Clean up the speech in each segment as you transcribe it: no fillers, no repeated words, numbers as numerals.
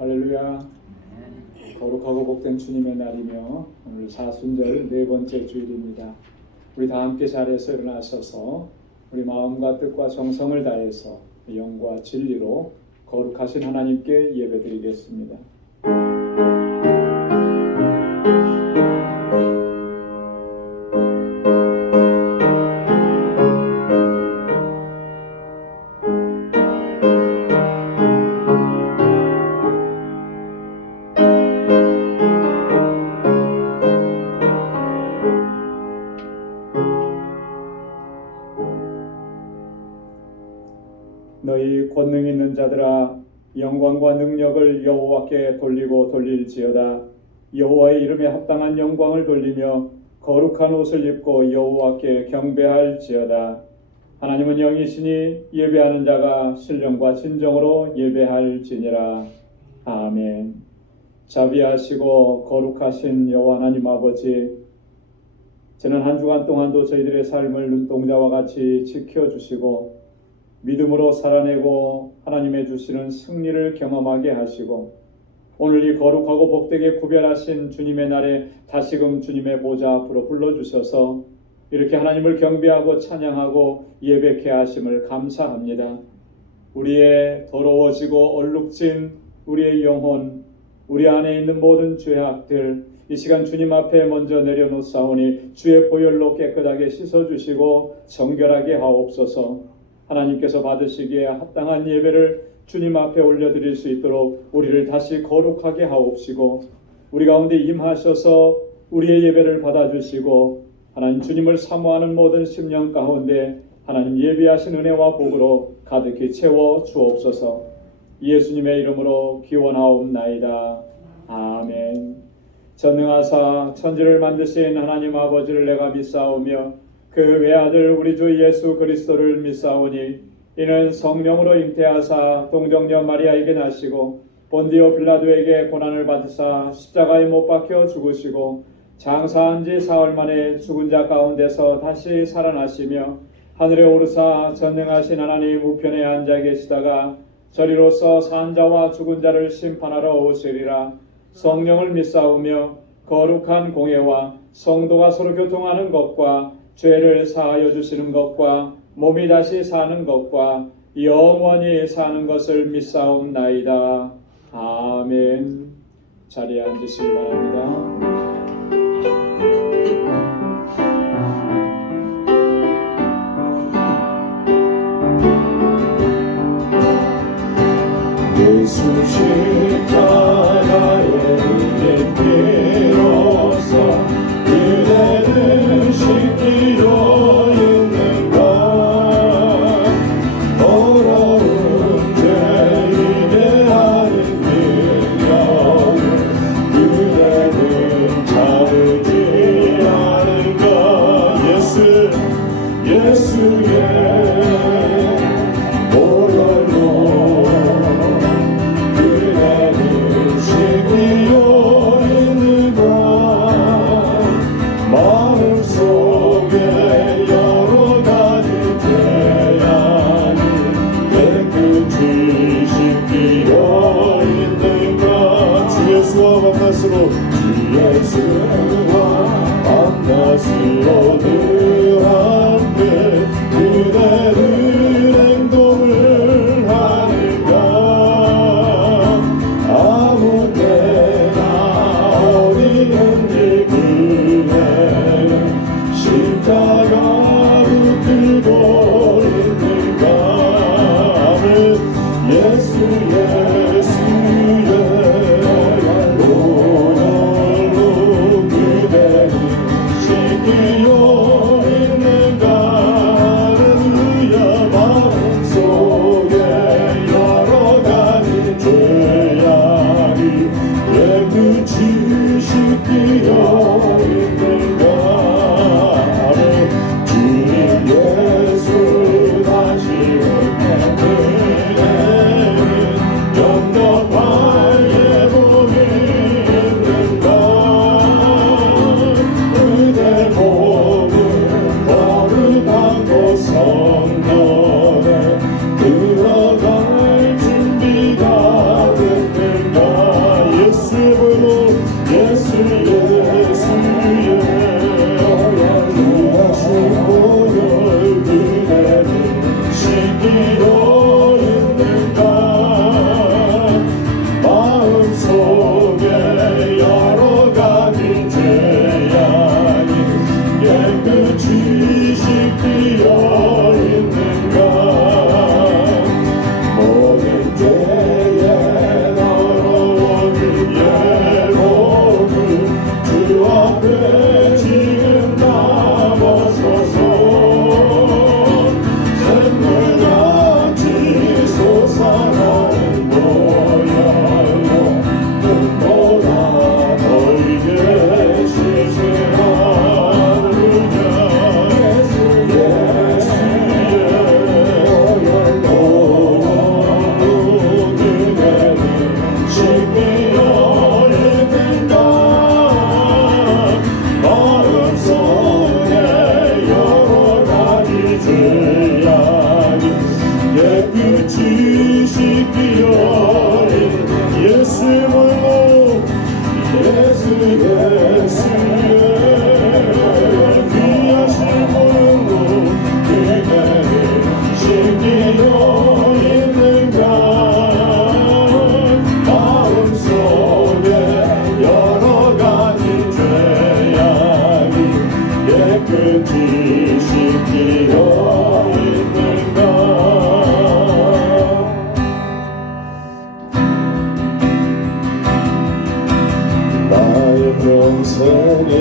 할렐루야. 거룩하고 복된 주님의 날이며 오늘 사순절 네 번째 주일입니다. 우리 다 함께 자리에서 일어나셔서 우리 마음과 뜻과 정성을 다해서 영과 진리로 거룩하신 하나님께 예배드리겠습니다. 너희 권능 있는 자들아, 영광과 능력을 여호와께 돌리고 돌릴지어다. 여호와의 이름에 합당한 영광을 돌리며 거룩한 옷을 입고 여호와께 경배할지어다. 하나님은 영이시니 예배하는 자가 신령과 진정으로 예배할지니라. 아멘. 자비하시고 거룩하신 여호와 하나님 아버지, 지난 한 주간 동안도 저희들의 삶을 눈동자와 같이 지켜주시고 믿음으로 살아내고 하나님의 주시는 승리를 경험하게 하시고 오늘 이 거룩하고 복되게 구별하신 주님의 날에 다시금 주님의 보좌 앞으로 불러주셔서 이렇게 하나님을 경배하고 찬양하고 예배케 하심을 감사합니다. 우리의 더러워지고 얼룩진 우리의 영혼, 우리 안에 있는 모든 죄악들 이 시간 주님 앞에 먼저 내려놓사오니 주의 보혈로 깨끗하게 씻어주시고 정결하게 하옵소서. 하나님께서 받으시기에 합당한 예배를 주님 앞에 올려드릴 수 있도록 우리를 다시 거룩하게 하옵시고 우리 가운데 임하셔서 우리의 예배를 받아주시고 하나님 주님을 사모하는 모든 심령 가운데 하나님 예비하신 은혜와 복으로 가득히 채워 주옵소서. 예수님의 이름으로 기원하옵나이다. 아멘. 전능하사 천지를 만드신 하나님 아버지를 내가 믿사오며 그 외아들 우리 주 예수 그리스도를 믿사오니 이는 성령으로 잉태하사 동정녀 마리아에게 나시고 본디오 빌라도에게 고난을 받으사 십자가에 못 박혀 죽으시고 장사한 지 사흘 만에 죽은 자 가운데서 다시 살아나시며 하늘에 오르사 전능하신 하나님 우편에 앉아 계시다가 저리로서 산 자와 죽은 자를 심판하러 오시리라. 성령을 믿사오며 거룩한 공예와 성도가 서로 교통하는 것과 죄를 사하여 주시는 것과 몸이 다시 사는 것과 영원히 사는 것을 믿사옵나이다. 아멘. 자리에 앉으시기 바랍니다. 예수 십자가의 은혜로서 그대를 씻기려 있는가. 더러운 죄인의 하는 능력을 그대는 참지 않은가. 예수의 보혈로 그대는 씻기려 있는가. 마음속에 여러 가지 죄악이 깨끗이 씻기려 있는가. 주 예수와 만나시로 늘 함께 그대를 행동을 하는가. 아무 때나 어디든지 그대는 십자가를 들고 있는가. 아멘. 예수의 보혈로 그대는 씻기려 있는가. 할렐루야. 마음속에 여러 가지 죄악이 깨끗이 씻기려 있는가. 아멘. 주님 예수 다시 오는 은혜는 영원하게 보이는가. 그대 복은 거룩한 곳 성전에 들어갈 준비가 됐는가. 이름으로 예수 귀하신 이름으로 그대를 지키려 있는가 마음속에 여러 가지 죄악이 깨끗이 씻기려 있는가 나의 평생에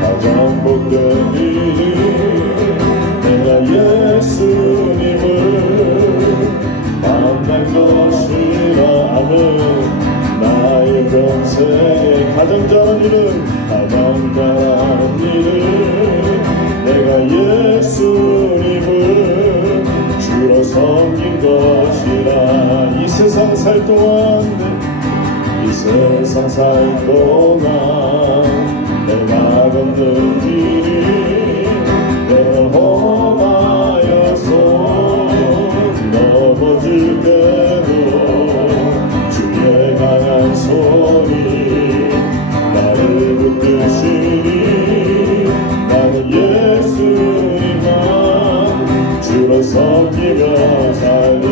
가장 복된 일이 내가 예수님을 만난 것이라 하면 나의 평생에 가장 잘한 일은 내가 예수님을 주로 섬긴 것이라 이 세상 살 동안 내가 걷는 길이 내가 험하여서 넘어질 때도 주의 강한 손이 나를 붙드시니 나는 예수님만 주로 섬기며 살리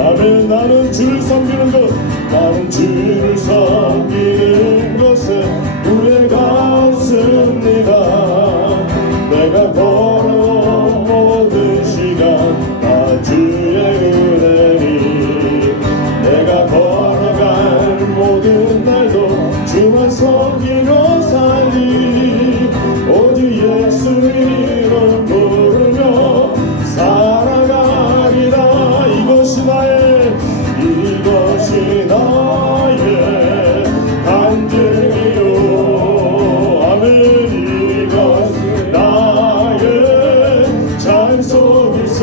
아멘 나는 주를 섬기는 것 나는 주를 섬기는 것에 후회가 없습니다 내가 걸어온 모든 시간 다 주의 은혜니 내가 걸어간 모든 날도 주만 섬기며 살리 오직 예수 이름 부르며 살아가리라 이것이 나의 간증이요 아멘 이것이 나의 찬송일세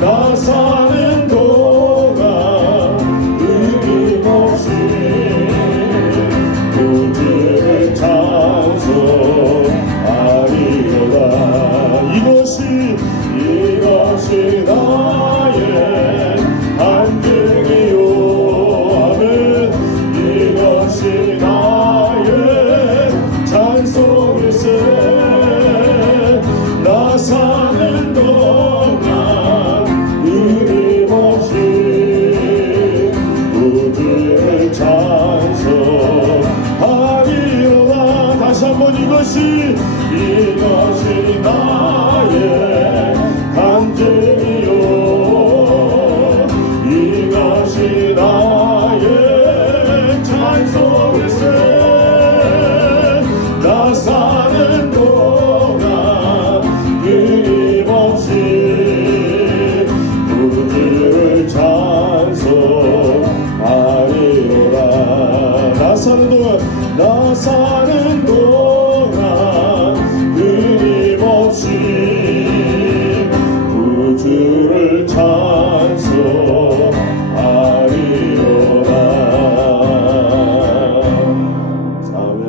나 사는 동안 끊임없이 구주를 찬송하리로다 이것이 나의 간증이요 아멘 이것이 나의 찬송일세 나 사는 동안 끊임없이 구주를 찬송하리로다 다시 한번 이것이 나의 간증이요 이것이 나의 찬송일세 나 사는 동안 끊임없이 구주를 찬송하리로다 나 사는 동안 끊임없이 구주를 찬송하리로다 아멘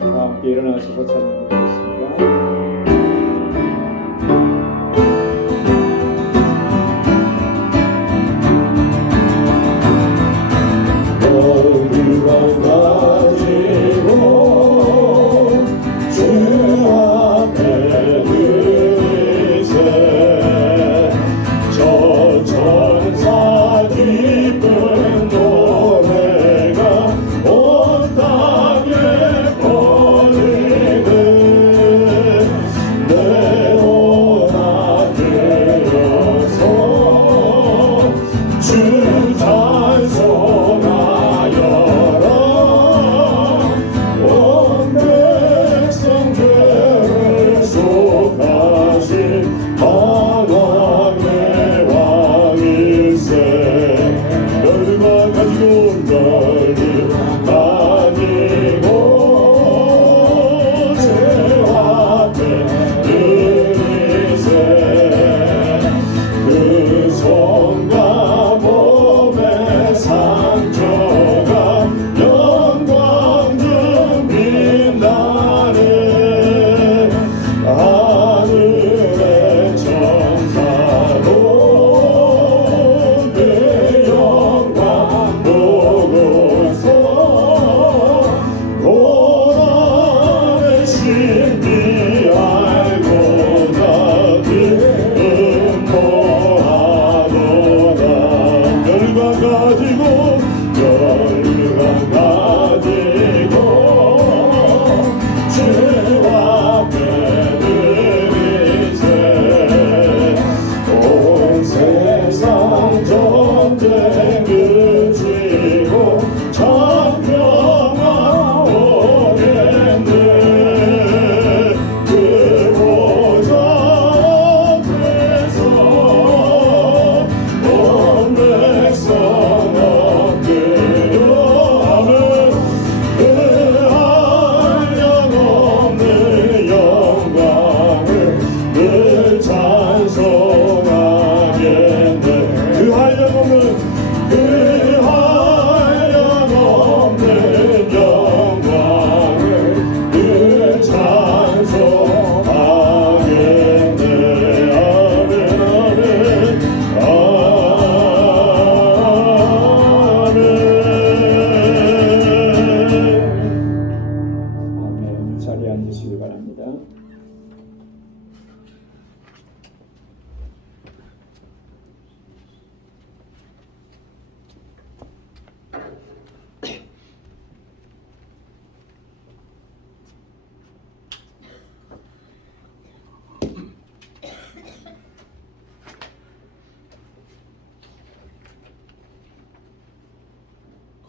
함께 일어나시고 찬양하겠습니다. 너희가 가지고 주 앞에 드리세 저 천사 기쁜 노래가 온 땅에 퍼지는 그 한량없는 영광을 늘 찬송하겠네. 아멘 아멘 아멘. 자리에 앉으시기 바랍니다.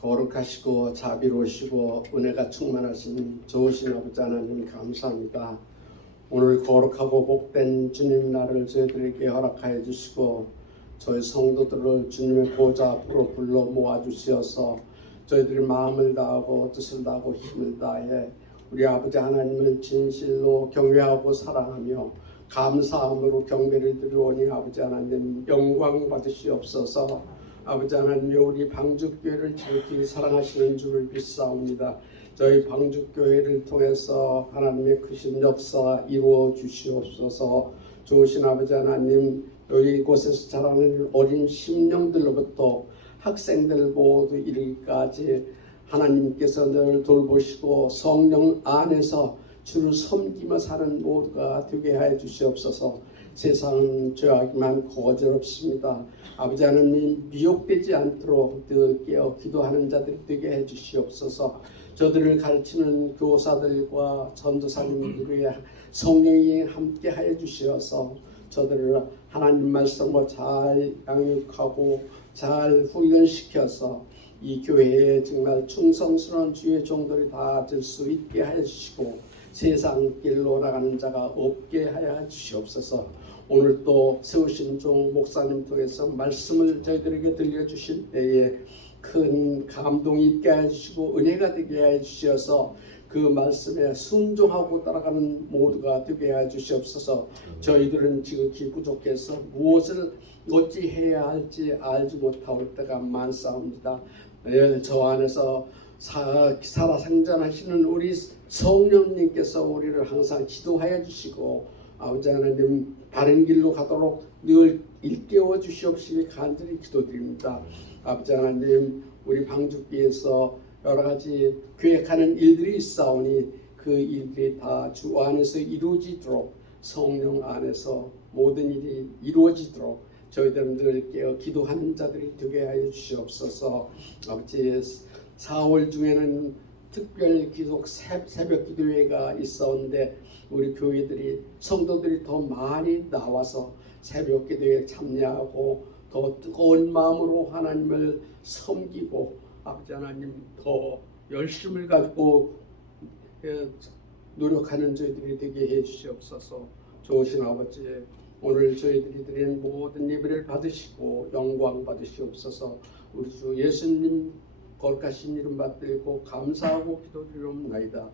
거룩하시고 자비로우시고 은혜가 충만하신 좋으신 아버지 하나님 감사합니다. 오늘 거룩하고 복된 주님 날을 저희들에게 허락하여 주시고 저희 성도들을 주님의 보좌 앞으로 불러 모아주시어서 저희들이 마음을 다하고 뜻을 다하고 힘을 다해 우리 아버지 하나님을 진실로 경외하고 사랑하며 감사함으로 경배를 드리오니 아버지 하나님 영광 받으시옵소서. 아버지 하나님 우리 방주교회를 지극히 사랑하시는 줄을 믿사옵니다. 저희 방주교회를 통해서 하나님의 크신 역사 이루어 주시옵소서. 좋으신 아버지 하나님 이곳에서 자라는 어린 심령들로부터 학생들 모두 이르기까지 하나님께서 늘 돌보시고 성령 안에서 주를 섬기며 사는 모두가 되게 하여 주시옵소서. 세상은 죄악이만 거절없습니다. 아버지 하나님 미혹되지 않도록 늘 깨어 기도하는 자들이 되게 해주시옵소서. 저들을 가르치는 교사들과 전도사님들의 성령이 함께 하여 주시어서 저들을 하나님 말씀으로 잘 양육하고 잘 훈련시켜서 이 교회에 정말 충성스러운 주의 종들이 다 될 수 있게 하여 주시고 세상 길로 나가는 자가 없게 하여 주시옵소서. 오늘 또 세우신 종 목사님 통해서 말씀을 저희들에게 들려주실 때에 큰 감동이 있게 해주시고 은혜가 되게 해주셔서 그 말씀에 순종하고 따라가는 모두가 되게 해주시옵소서. 저희들은 지극히 부족해서 무엇을 어찌 해야 할지 알지 못할 때가 많사옵니다. 저 안에서 살아생전하시는 우리 성령님께서 우리를 항상 지도하여 주시고 아버지 하나님 바른 길로 가도록 늘 일깨워 주시옵시기 간절히 기도드립니다. 아버지 하나님 우리 방주교에서 여러 가지 계획하는 일들이 있사오니 그 일들이 다 주 안에서 이루어지도록 성령 안에서 모든 일이 이루어지도록 저희들은 늘 깨어 기도하는 자들이 되게 하여 주시옵소서. 아버지 4월 중에는 특별 기도 새벽 기도회가 있었는데 우리 교회들이 성도들이 더 많이 나와서 새벽 기도에 참여하고 더 뜨거운 마음으로 하나님을 섬기고 아버지 하나님 더 열심을 가지고 노력하는 저희들이 되게 해 주시옵소서. 좋으신 아버지 오늘 저희들이 드리는 모든 예배를 받으시고 영광 받으시옵소서. 우리 주 예수님 거룩하신 이름 받들고 감사하고 기도드리옵나이다.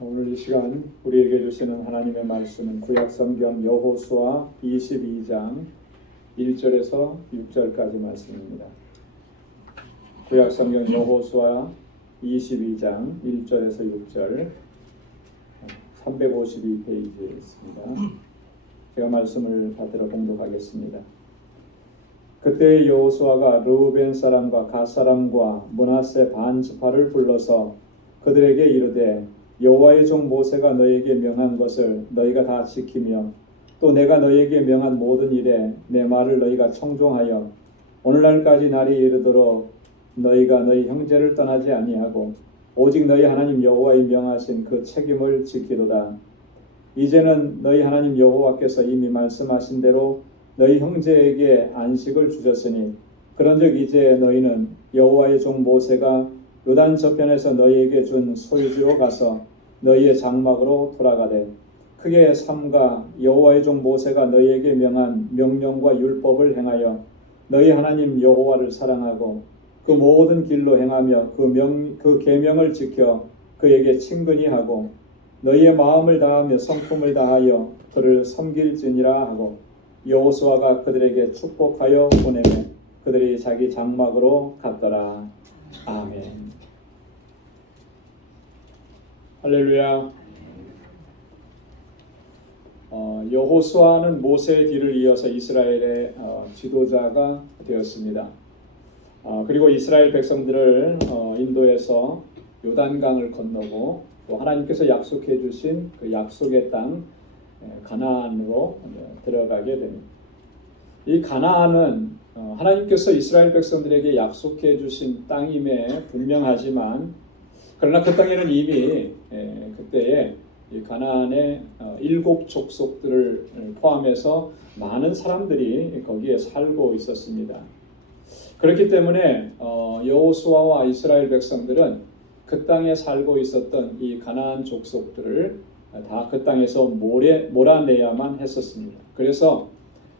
오늘 이 시간 우리에게 주시는 하나님의 말씀은 구약성경 여호수아 22장 1절에서 6절까지 말씀입니다. 구약성경 여호수아 22장 1절에서 6절 352페이지에 있습니다. 제가 말씀을 받들어 봉독하겠습니다. 그때 여호수아가 르우벤 사람과 갓 사람과 므낫세 반 지파를 불러서 그들에게 이르되 여호와의 종 모세가 너에게 명한 것을 너희가 다 지키며 또 내가 너희에게 명한 모든 일에 내 말을 너희가 청종하여 오늘날까지 날이 이르도록 너희가 너희 형제를 떠나지 아니하고 오직 너희 하나님 여호와의 명하신 그 책임을 지키도다. 이제는 너희 하나님 여호와께서 이미 말씀하신 대로 너희 형제에게 안식을 주셨으니 그런즉 이제 너희는 여호와의 종 모세가 요단 저편에서 너희에게 준 소유지로 가서 너희의 장막으로 돌아가되 크게 삼가 여호와의 종 모세가 너희에게 명한 명령과 율법을 행하여 너희 하나님 여호와를 사랑하고 그 모든 길로 행하며 그 계명을 지켜 그에게 친근히 하고 너희의 마음을 다하며 성품을 다하여 그를 섬길지니라 하고 여호수아가 그들에게 축복하여 보내매 그들이 자기 장막으로 갔더라. 아멘. 할렐루야. 여호수아는 모세의 뒤를 이어서 이스라엘의 지도자가 되었습니다. 그리고 이스라엘 백성들을 인도해서 요단강을 건너고 또 하나님께서 약속해 주신 그 약속의 땅 가나안으로 들어가게 됩니다. 이 가나안은 하나님께서 이스라엘 백성들에게 약속해 주신 땅임에 분명하지만 그러나 그 땅에는 이미 그때에 이 가나안의 7 족속들을 포함해서 많은 사람들이 거기에 살고 있었습니다. 그렇기 때문에 여호수아와 이스라엘 백성들은 그 땅에 살고 있었던 이 가나안 족속들을 다 그 땅에서 몰아내야만 했었습니다. 그래서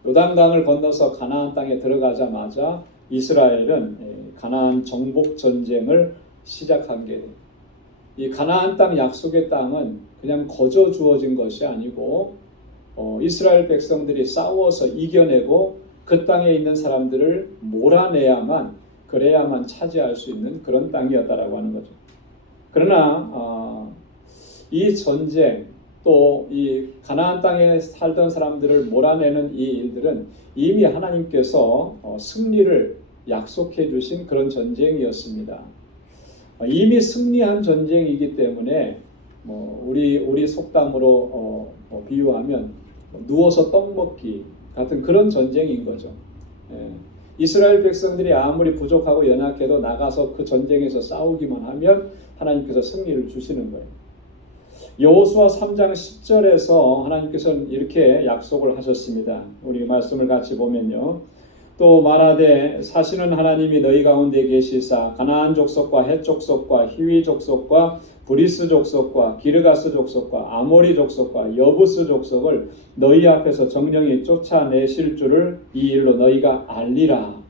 요단강을 건너서 가나안 땅에 들어가자마자 이스라엘은 가나안 정복 전쟁을 시작하게 됩니다. 이 가나안 땅 약속의 땅은 그냥 거저 주어진 것이 아니고 이스라엘 백성들이 싸워서 이겨내고 그 땅에 있는 사람들을 몰아내야만 그래야만 차지할 수 있는 그런 땅이었다라고 하는 거죠. 그러나 이 전쟁 또 이 가나안 땅에 살던 사람들을 몰아내는 이 일들은 이미 하나님께서 승리를 약속해 주신 그런 전쟁이었습니다. 이미 승리한 전쟁이기 때문에 우리 속담으로 비유하면 누워서 떡 먹기 같은 그런 전쟁인 거죠. 이스라엘 백성들이 아무리 부족하고 연약해도 나가서 그 전쟁에서 싸우기만 하면 하나님께서 승리를 주시는 거예요. 여호수아 3장 10절에서 하나님께서는 이렇게 약속을 하셨습니다. 우리 말씀을 같이 보면요. 또 말하되 사시는 하나님이 너희 가운데 계시사 가나안 족속과 헷 족속과 히위 족속과 브리스 족속과 기르가스 족속과 아모리 족속과 여부스 족속을 너희 앞에서 정령이 쫓아내실 줄을 이 일로 너희가 알리라.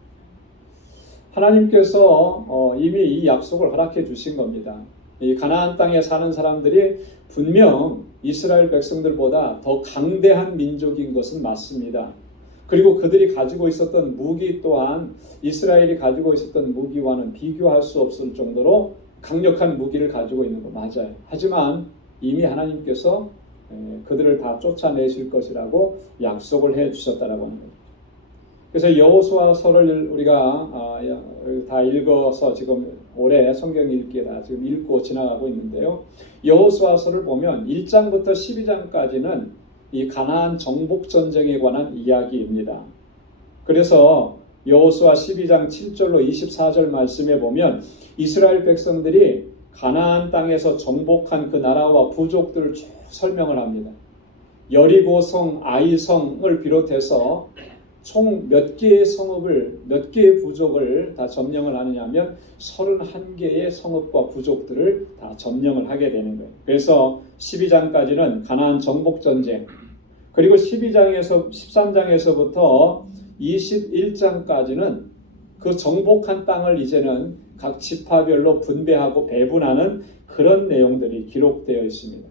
하나님께서 이미 이 약속을 허락해 주신 겁니다. 이 가나안 땅에 사는 사람들이 분명 이스라엘 백성들보다 더 강대한 민족인 것은 맞습니다. 그리고 그들이 가지고 있었던 무기 또한 이스라엘이 가지고 있었던 무기와는 비교할 수 없을 정도로 강력한 무기를 가지고 있는 거 맞아요. 하지만 이미 하나님께서 그들을 다 쫓아내실 것이라고 약속을 해 주셨다라고 하는 거예요. 그래서 여호수아서를 우리가 다 읽어서 지금 올해 성경 읽기에 다 지금 읽고 지나가고 있는데요. 여호수아서를 보면 1장부터 12장까지는 이 가나안 정복 전쟁에 관한 이야기입니다. 그래서 여호수아 12장 7절로 24절 말씀에 보면 이스라엘 백성들이 가나안 땅에서 정복한 그 나라와 부족들을 쭉 설명을 합니다. 여리고성, 아이성을 비롯해서 총 몇 개의 성읍을, 몇 개의 부족을 다 점령을 하느냐면 31개의 성읍과 부족들을 다 점령을 하게 되는 거예요. 그래서 12장까지는 가나안 정복 전쟁, 그리고 13장에서부터 21장까지는 그 정복한 땅을 이제는 각 지파별로 분배하고 배분하는 그런 내용들이 기록되어 있습니다.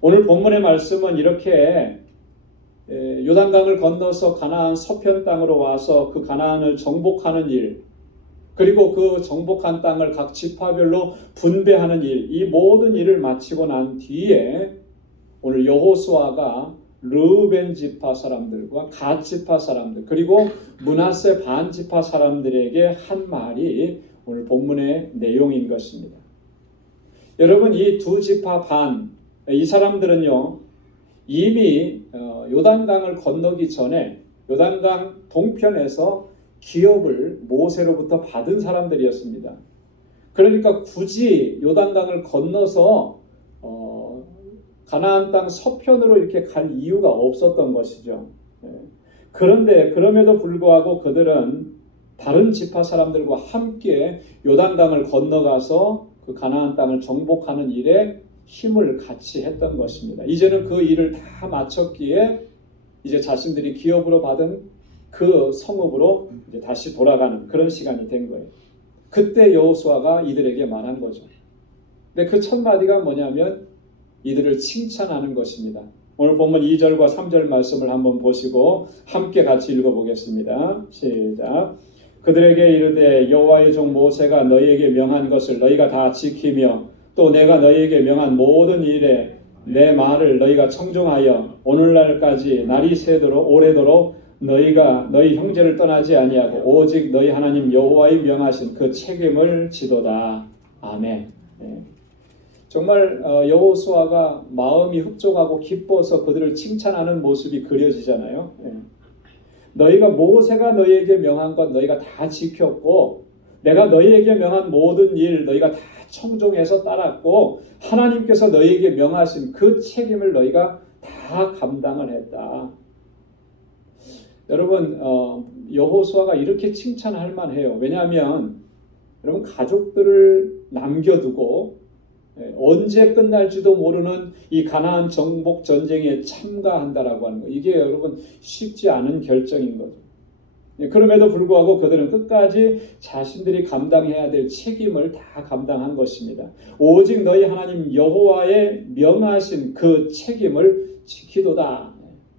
오늘 본문의 말씀은 이렇게 요단강을 건너서 가나안 서편 땅으로 와서 그 가나안을 정복하는 일, 그리고 그 정복한 땅을 각 지파별로 분배하는 일, 이 모든 일을 마치고 난 뒤에 오늘 여호수아가 르우벤 지파 사람들과 갓 지파 사람들, 그리고 므낫세 반 지파 사람들에게 한 말이 오늘 본문의 내용인 것입니다. 여러분, 이 두 지파 반, 이 사람들은요 이미 요단강을 건너기 전에 요단강 동편에서 기업을 모세로부터 받은 사람들이었습니다. 그러니까 굳이 요단강을 건너서 가나안 땅 서편으로 이렇게 갈 이유가 없었던 것이죠. 그런데 그럼에도 불구하고 그들은 다른 지파 사람들과 함께 요단강을 건너가서 그 가나안 땅을 정복하는 일에 힘을 같이 했던 것입니다. 이제는 그 일을 다 마쳤기에 이제 자신들이 기업으로 받은 그 성읍으로 이제 다시 돌아가는 그런 시간이 된 거예요. 그때 여호수아가 이들에게 말한 거죠. 근데 그 첫 마디가 뭐냐면 이들을 칭찬하는 것입니다. 오늘 본문 2절과 3절 말씀을 한번 보시고 함께 같이 읽어보겠습니다. 시작. 그들에게 이르되 여호와의 종 모세가 너희에게 명한 것을 너희가 다 지키며 또 내가 너희에게 명한 모든 일에 내 말을 너희가 청종하여 오늘날까지 날이 새도록 오래도록 너희가 너희 형제를 떠나지 아니하고 오직 너희 하나님 여호와의 명하신 그 책임을 지도다. 아멘. 네. 정말 여호수아가 마음이 흡족하고 기뻐서 그들을 칭찬하는 모습이 그려지잖아요. 네. 너희가 모세가 너희에게 명한 것 너희가 다 지켰고 내가 너희에게 명한 모든 일 너희가 다 청종해서 따랐고 하나님께서 너희에게 명하신 그 책임을 너희가 다 감당을 했다. 여러분 여호수아가 이렇게 칭찬할 만해요. 왜냐하면 여러분 가족들을 남겨두고 언제 끝날지도 모르는 이 가나안 정복 전쟁에 참가한다라고 하는 거 이게 여러분 쉽지 않은 결정인 거죠. 그럼에도 불구하고 그들은 끝까지 자신들이 감당해야 될 책임을 다 감당한 것입니다. 오직 너희 하나님 여호와의 명하신 그 책임을 지키도다.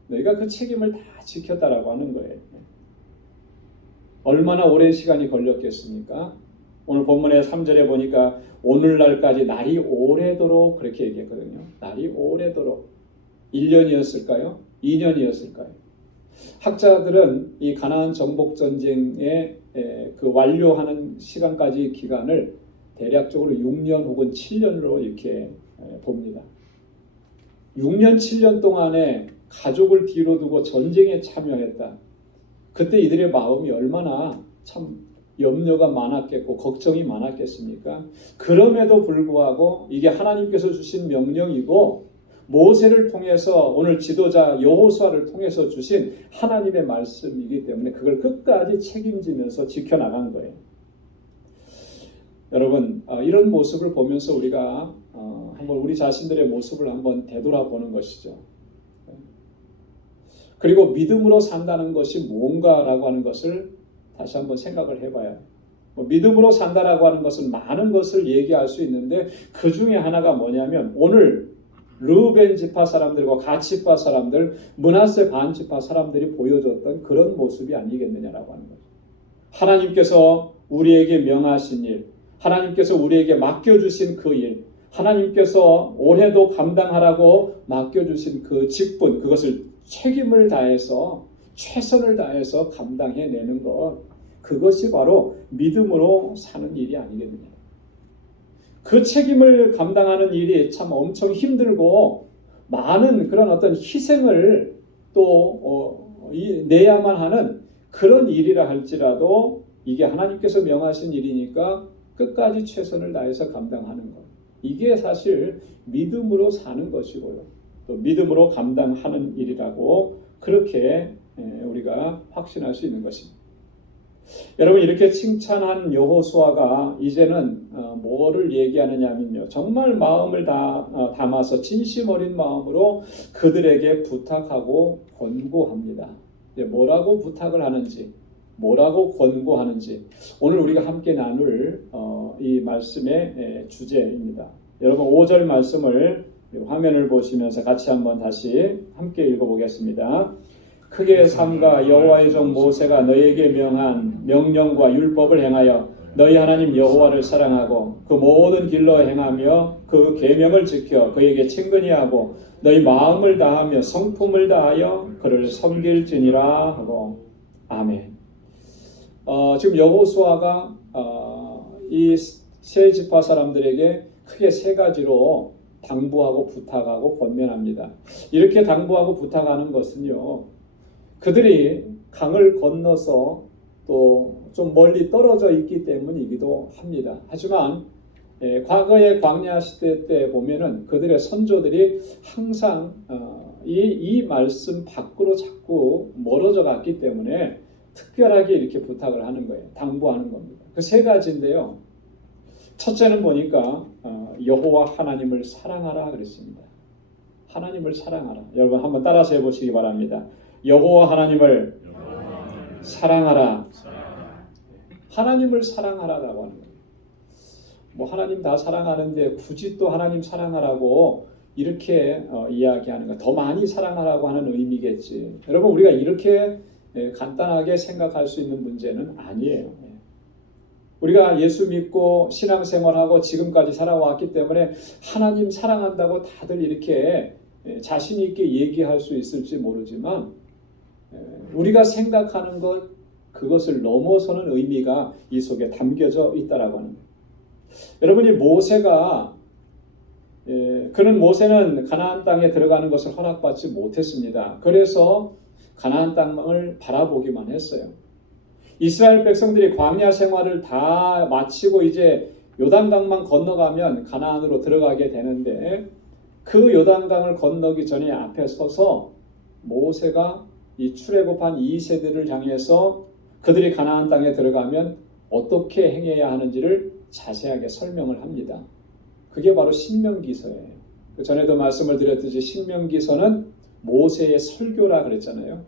너희가 그 책임을 다 지켰다라고 하는 거예요. 얼마나 오랜 시간이 걸렸겠습니까? 오늘 본문의 3절에 보니까 오늘날까지 날이 오래도록 그렇게 얘기했거든요. 날이 오래도록 1년이었을까요? 2년이었을까요? 학자들은 이 가나안 정복 전쟁의 그 완료하는 시간까지 기간을 대략적으로 6년 혹은 7년으로 이렇게 봅니다. 6년 7년 동안에 가족을 뒤로 두고 전쟁에 참여했다. 그때 이들의 마음이 얼마나 참 염려가 많았겠고 걱정이 많았겠습니까? 그럼에도 불구하고 이게 하나님께서 주신 명령이고 모세를 통해서 오늘 지도자 여호수아를 통해서 주신 하나님의 말씀이기 때문에 그걸 끝까지 책임지면서 지켜나간 거예요. 여러분 이런 모습을 보면서 우리가 한번 우리 자신들의 모습을 한번 되돌아보는 것이죠. 그리고 믿음으로 산다는 것이 뭔가라고 하는 것을 다시 한번 생각을 해봐야 믿음으로 산다라고 하는 것은 많은 것을 얘기할 수 있는데 그 중에 하나가 뭐냐면 오늘 르우벤 지파 사람들과 갓 지파 사람들, 므낫세 반 지파 사람들이 보여줬던 그런 모습이 아니겠느냐라고 하는 거죠. 하나님께서 우리에게 명하신 일, 하나님께서 우리에게 맡겨주신 그 일, 하나님께서 올해도 감당하라고 맡겨주신 그 직분, 그것을 책임을 다해서 최선을 다해서 감당해내는 것, 그것이 바로 믿음으로 사는 일이 아니겠느냐. 그 책임을 감당하는 일이 참 엄청 힘들고 많은 그런 어떤 희생을 또 내야만 하는 그런 일이라 할지라도 이게 하나님께서 명하신 일이니까 끝까지 최선을 다해서 감당하는 것. 이게 사실 믿음으로 사는 것이고요. 또 믿음으로 감당하는 일이라고 그렇게 우리가 확신할 수 있는 것입니다. 여러분 이렇게 칭찬한 여호수아가 이제는 뭐를 얘기하느냐면요. 정말 마음을 담아서 진심 어린 마음으로 그들에게 부탁하고 권고합니다. 뭐라고 부탁을 하는지, 뭐라고 권고하는지 오늘 우리가 함께 나눌 이 말씀의 주제입니다. 여러분 5절 말씀을 화면을 보시면서 같이 한번 다시 함께 읽어보겠습니다. 크게 삼가 여호와의 종 모세가 너희에게 명한 명령과 율법을 행하여 너희 하나님 여호와를 사랑하고 그 모든 길로 행하며 그 계명을 지켜 그에게 친근히 하고 너희 마음을 다하며 성품을 다하여 그를 섬길지니라 하고 아멘. 지금 여호수아가 이 세 지파 사람들에게 크게 세 가지로 당부하고 부탁하고 권면합니다. 이렇게 당부하고 부탁하는 것은요. 그들이 강을 건너서 또 좀 멀리 떨어져 있기 때문이기도 합니다. 하지만 과거의 광야 시대 때 보면은 그들의 선조들이 항상 이 말씀 밖으로 자꾸 멀어져 갔기 때문에 특별하게 이렇게 부탁을 하는 거예요. 당부하는 겁니다. 그 세 가지인데요. 첫째는 보니까 여호와 하나님을 사랑하라 그랬습니다. 하나님을 사랑하라. 여러분 한번 따라서 해보시기 바랍니다. 여호와 하나님을 사랑하라. 하나님을 사랑하라라고 하는 거예요. 뭐 하나님 다 사랑하는데 굳이 또 하나님 사랑하라고 이렇게 이야기하는 거, 더 많이 사랑하라고 하는 의미겠지. 여러분 우리가 이렇게 간단하게 생각할 수 있는 문제는 아니에요. 우리가 예수 믿고 신앙생활하고 지금까지 살아왔기 때문에 하나님 사랑한다고 다들 이렇게 자신 있게 얘기할 수 있을지 모르지만 우리가 생각하는 것 그것을 넘어서는 의미가 이 속에 담겨져 있다라고 하는 거예요. 여러분이 모세가 그는 모세는 가나안 땅에 들어가는 것을 허락받지 못했습니다. 그래서 가나안 땅을 바라보기만 했어요. 이스라엘 백성들이 광야 생활을 다 마치고 이제 요단강만 건너가면 가나안으로 들어가게 되는데 그 요단강을 건너기 전에 앞에 서서 모세가 이 출애굽한 2세대를 향해서 그들이 가나안 땅에 들어가면 어떻게 행해야 하는지를 자세하게 설명을 합니다. 그게 바로 신명기서예요. 전에도 말씀을 드렸듯이 신명기서는 모세의 설교라 그랬잖아요.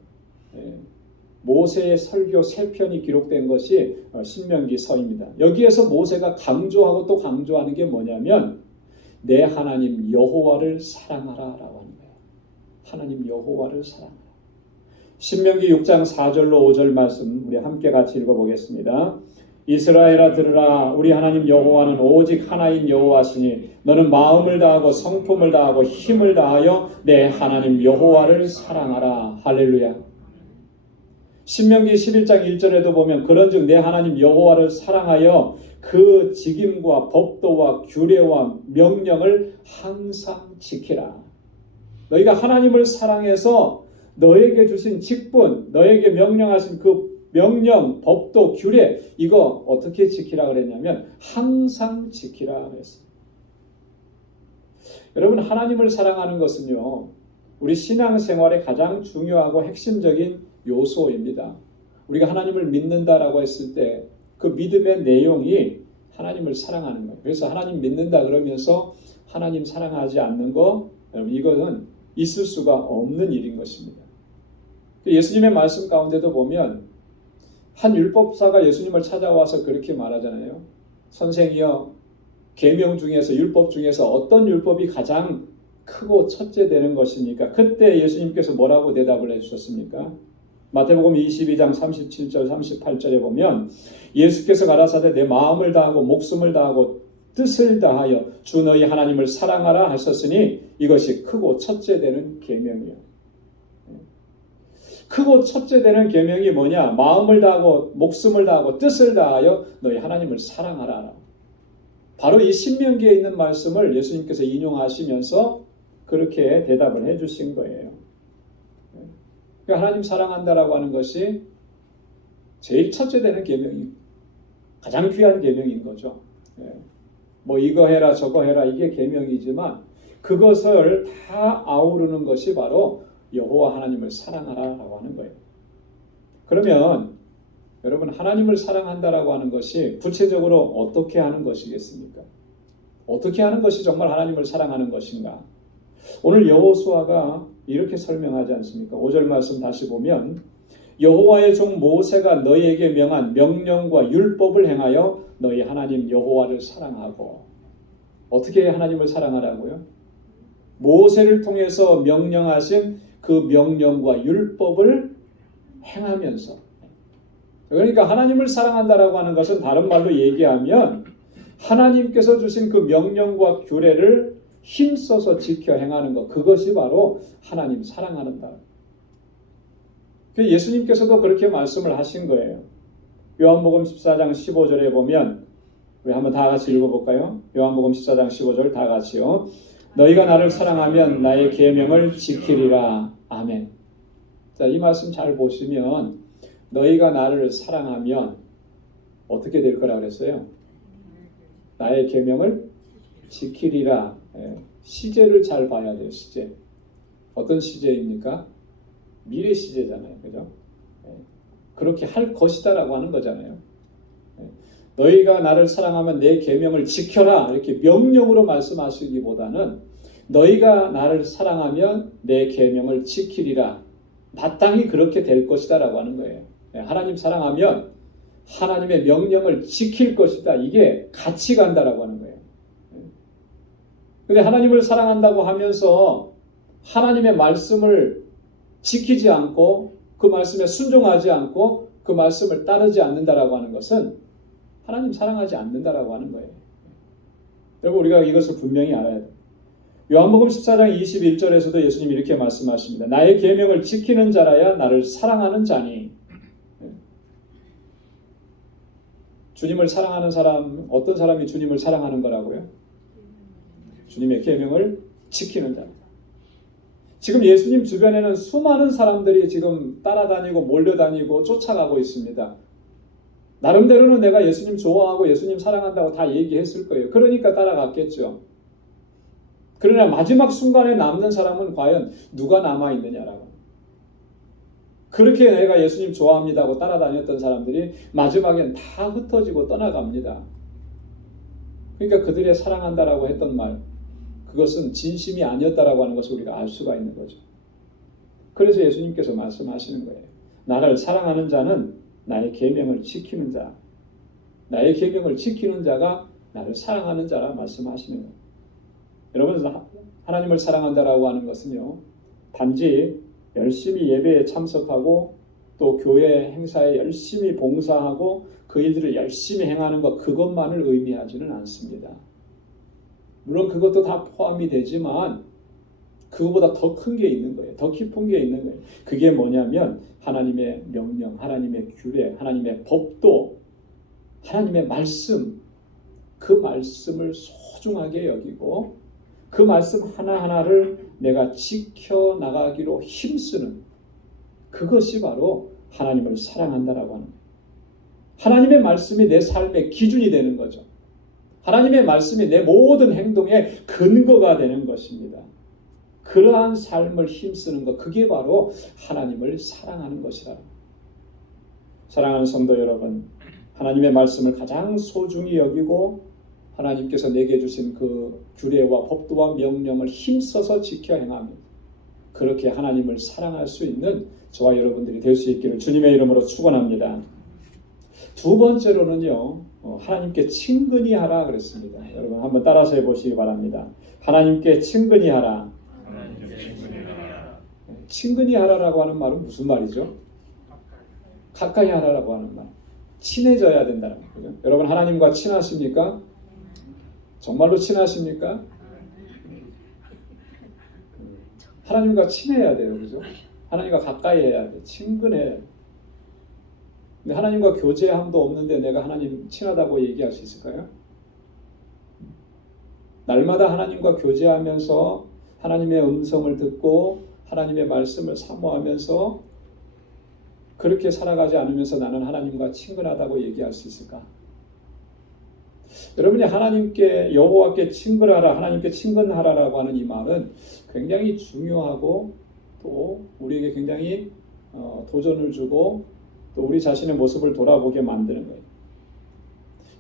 모세의 설교 3편이 기록된 것이 신명기서입니다. 여기에서 모세가 강조하고 또 강조하는 게 뭐냐면 내 하나님 여호와를 사랑하라라고 하는 거예요. 하나님 여호와를 사랑하라. 신명기 6장 4절로 5절 말씀 우리 함께 같이 읽어보겠습니다. 이스라엘아 들으라. 우리 하나님 여호와는 오직 하나인 여호와시니 너는 마음을 다하고 성품을 다하고 힘을 다하여 내 하나님 여호와를 사랑하라. 할렐루야. 신명기 11장 1절에도 보면 그런즉 내 하나님 여호와를 사랑하여 그 직임과 법도와 규례와 명령을 항상 지키라. 너희가 하나님을 사랑해서 너에게 주신 직분, 너에게 명령하신 그 명령, 법도, 규례 이거 어떻게 지키라 그랬냐면 항상 지키라 그랬어요. 여러분 하나님을 사랑하는 것은요 우리 신앙생활의 가장 중요하고 핵심적인 요소입니다. 우리가 하나님을 믿는다라고 했을 때 그 믿음의 내용이 하나님을 사랑하는 거예요. 그래서 하나님 믿는다 그러면서 하나님 사랑하지 않는 거 여러분 이것은 있을 수가 없는 일인 것입니다. 예수님의 말씀 가운데도 보면 한 율법사가 예수님을 찾아와서 그렇게 말하잖아요. 선생이여 계명 중에서 율법 중에서 어떤 율법이 가장 크고 첫째 되는 것입니까? 그때 예수님께서 뭐라고 대답을 해주셨습니까? 마태복음 22장 37절 38절에 보면 예수께서 가라사대 내 마음을 다하고 목숨을 다하고 뜻을 다하여 주 너희 하나님을 사랑하라 하셨으니 이것이 크고 첫째 되는 계명이요. 크고 첫째 되는 계명이 뭐냐? 마음을 다하고 목숨을 다하고 뜻을 다하여 너희 하나님을 사랑하라. 바로 이 신명기에 있는 말씀을 예수님께서 인용하시면서 그렇게 대답을 해주신 거예요. 하나님 사랑한다라고 하는 것이 제일 첫째 되는 계명이 가장 귀한 계명인 거죠. 뭐 이거 해라 저거 해라 이게 계명이지만 그것을 다 아우르는 것이 바로 여호와 하나님을 사랑하라라고 하는 거예요. 그러면 여러분 하나님을 사랑한다라고 하는 것이 구체적으로 어떻게 하는 것이겠습니까? 어떻게 하는 것이 정말 하나님을 사랑하는 것인가? 오늘 여호수아가 이렇게 설명하지 않습니까? 5절 말씀 다시 보면 여호와의 종 모세가 너희에게 명한 명령과 율법을 행하여 너희 하나님 여호와를 사랑하고 어떻게 하나님을 사랑하라고요? 모세를 통해서 명령하신 그 명령과 율법을 행하면서 그러니까 하나님을 사랑한다라고 하는 것은 다른 말로 얘기하면 하나님께서 주신 그 명령과 규례를 힘써서 지켜 행하는 것 그것이 바로 하나님 사랑하는다. 예수님께서도 그렇게 말씀을 하신 거예요. 요한복음 14장 15절에 보면 우리 한번 다 같이 읽어볼까요? 요한복음 14장 15절 다 같이요. 너희가 나를 사랑하면 나의 계명을 지키리라. 아멘. 자, 이 말씀 잘 보시면 너희가 나를 사랑하면 어떻게 될 거라 그랬어요? 나의 계명을 지키리라. 시제를 잘 봐야 돼요. 시제. 어떤 시제입니까? 미래 시제잖아요. 그죠? 그렇게 할 것이다라고 하는 거잖아요. 너희가 나를 사랑하면 내 계명을 지켜라 이렇게 명령으로 말씀하시기보다는 너희가 나를 사랑하면 내 계명을 지키리라. 마땅히 그렇게 될 것이다라고 하는 거예요. 하나님 사랑하면 하나님의 명령을 지킬 것이다. 이게 같이 간다라고 하는 거예요. 근데 하나님을 사랑한다고 하면서 하나님의 말씀을 지키지 않고 그 말씀에 순종하지 않고 그 말씀을 따르지 않는다라고 하는 것은 하나님 사랑하지 않는다라고 하는 거예요. 여러분 우리가 이것을 분명히 알아야 돼요. 요한복음 14장 21절에서도 예수님이 이렇게 말씀하십니다. 나의 계명을 지키는 자라야 나를 사랑하는 자니. 주님을 사랑하는 사람, 어떤 사람이 주님을 사랑하는 거라고요? 주님의 계명을 지키는 자. 지금 예수님 주변에는 수많은 사람들이 지금 따라다니고 몰려다니고 쫓아가고 있습니다. 나름대로는 내가 예수님 좋아하고 예수님 사랑한다고 다 얘기했을 거예요. 그러니까 따라갔겠죠. 그러나 마지막 순간에 남는 사람은 과연 누가 남아있느냐라고. 그렇게 내가 예수님 좋아합니다고 따라다녔던 사람들이 마지막엔 다 흩어지고 떠나갑니다. 그러니까 그들의 사랑한다라고 했던 말, 그것은 진심이 아니었다라고 하는 것을 우리가 알 수가 있는 거죠. 그래서 예수님께서 말씀하시는 거예요. 나를 사랑하는 자는 나의 계명을 지키는 자. 나의 계명을 지키는 자가 나를 사랑하는 자라 말씀하시는 거예요. 여러분 하나님을 사랑한다라고 하는 것은요. 단지 열심히 예배에 참석하고 또 교회 행사에 열심히 봉사하고 그 일들을 열심히 행하는 것 그것만을 의미하지는 않습니다. 물론 그것도 다 포함이 되지만 그거보다 더 큰 게 있는 거예요. 더 깊은 게 있는 거예요. 그게 뭐냐면 하나님의 명령, 하나님의 규례, 하나님의 법도, 하나님의 말씀, 그 말씀을 소중하게 여기고 그 말씀 하나하나를 내가 지켜나가기로 힘쓰는 그것이 바로 하나님을 사랑한다라고 하는 거예요. 하나님의 말씀이 내 삶의 기준이 되는 거죠. 하나님의 말씀이 내 모든 행동의 근거가 되는 것입니다. 그러한 삶을 힘쓰는 것, 그게 바로 하나님을 사랑하는 것이다. 사랑하는 성도 여러분, 하나님의 말씀을 가장 소중히 여기고 하나님께서 내게 주신 그 규례와 법도와 명령을 힘써서 지켜 행하며 그렇게 하나님을 사랑할 수 있는 저와 여러분들이 될 수 있기를 주님의 이름으로 축원합니다. 두 번째로는요, 하나님께 친근히 하라 그랬습니다. 여러분 한번 따라서 해보시기 바랍니다. 하나님께 친근히 하라. 친근히 하라라고 하는 말은 무슨 말이죠? 가까이 하라라고 하는 말. 친해져야 된다는 거죠. 여러분 하나님과 친하십니까? 정말로 친하십니까? 하나님과 친해야 돼요. 그죠? 하나님과 가까이 해야 돼. 친근해야 돼. 근데 하나님과 교제함도 없는데 내가 하나님 친하다고 얘기할 수 있을까요? 날마다 하나님과 교제하면서 하나님의 음성을 듣고 하나님의 말씀을 사모하면서 그렇게 살아가지 않으면서 나는 하나님과 친근하다고 얘기할 수 있을까? 여러분이 하나님께 여호와께 친근하라, 하나님께 친근하라라고 하는 이 말은 굉장히 중요하고 또 우리에게 굉장히 도전을 주고 또 우리 자신의 모습을 돌아보게 만드는 거예요.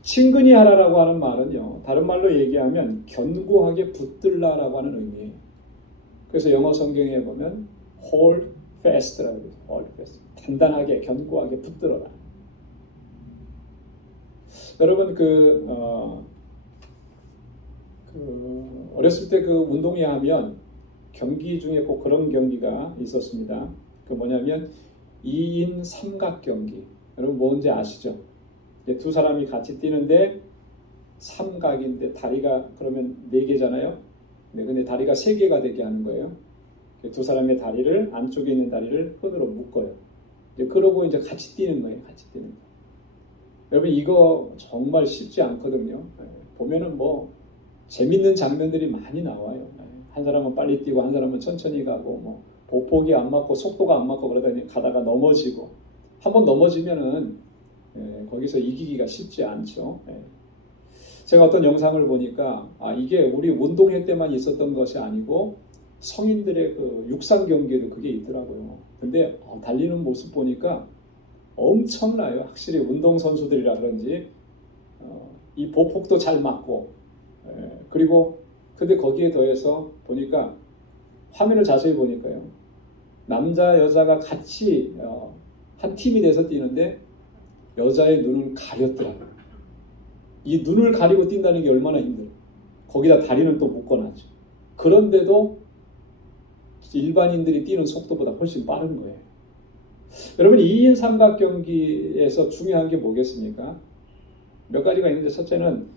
친근히 하라라고 하는 말은요, 다른 말로 얘기하면 견고하게 붙들라라고 하는 의미예요. 그래서 영어 성경에 보면 hold fast라고 해요. hold fast. 단단하게 견고하게 붙들어라. 여러분 어렸을 때 그 운동회 하면 경기 중에 꼭 그런 경기가 있었습니다. 그 뭐냐면 2인 삼각 경기. 여러분 뭔지 아시죠? 두 사람이 같이 뛰는데 삼각인데 다리가 그러면 4개잖아요. 네, 근데 다리가 3개가 되게 하는 거예요. 두 사람의 다리를 안쪽에 있는 다리를 끈으로 묶어요. 그러고 이제 같이 뛰는 거예요. 같이 뛰는 거. 여러분 이거 정말 쉽지 않거든요. 보면은 뭐 재밌는 장면들이 많이 나와요. 한 사람은 빨리 뛰고 한 사람은 천천히 가고 뭐 보폭이 안 맞고 속도가 안 맞고 그러다 가다가 넘어지고 한번 넘어지면은 거기서 이기기가 쉽지 않죠. 제가 어떤 영상을 보니까 이게 우리 운동회 때만 있었던 것이 아니고 성인들의 그 육상 경기에도 그게 있더라고요. 근데 달리는 모습 보니까 엄청나요. 확실히 운동선수들이라 그런지 이 보폭도 잘 맞고 그리고 근데 거기에 더해서 보니까 화면을 자세히 보니까요. 남자 여자가 같이 한 팀이 돼서 뛰는데 여자의 눈은 가렸더라고요. 이 눈을 가리고 뛴다는 게 얼마나 힘들어요. 거기다 다리는 또 묶어놨죠. 그런데도 일반인들이 뛰는 속도보다 훨씬 빠른 거예요. 여러분 2인 삼각 경기에서 중요한 게 뭐겠습니까? 몇 가지가 있는데 첫째는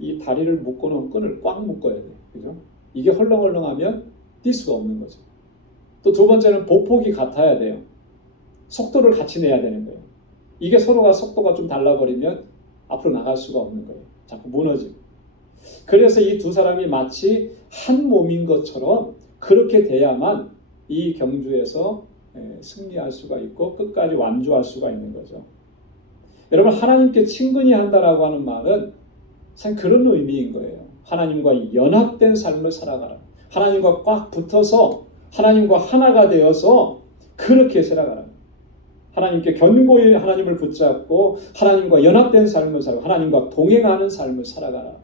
이 다리를 묶어놓은 끈을 꽉 묶어야 돼요. 그죠? 이게 헐렁헐렁하면 뛸 수가 없는 거죠. 또 두 번째는 보폭이 같아야 돼요. 속도를 같이 내야 되는 거예요. 이게 서로가 속도가 좀 달라버리면 앞으로 나갈 수가 없는 거예요. 자꾸 무너지고. 그래서 이 두 사람이 마치 한 몸인 것처럼 그렇게 돼야만 이 경주에서 승리할 수가 있고 끝까지 완주할 수가 있는 거죠. 여러분 하나님께 친근히 한다라고 하는 말은 참 그런 의미인 거예요. 하나님과 연합된 삶을 살아가라. 하나님과 꽉 붙어서 하나님과 하나가 되어서 그렇게 살아가라. 하나님께 견고히 하나님을 붙잡고 하나님과 연합된 삶을 살고 하나님과 동행하는 삶을 살아가라.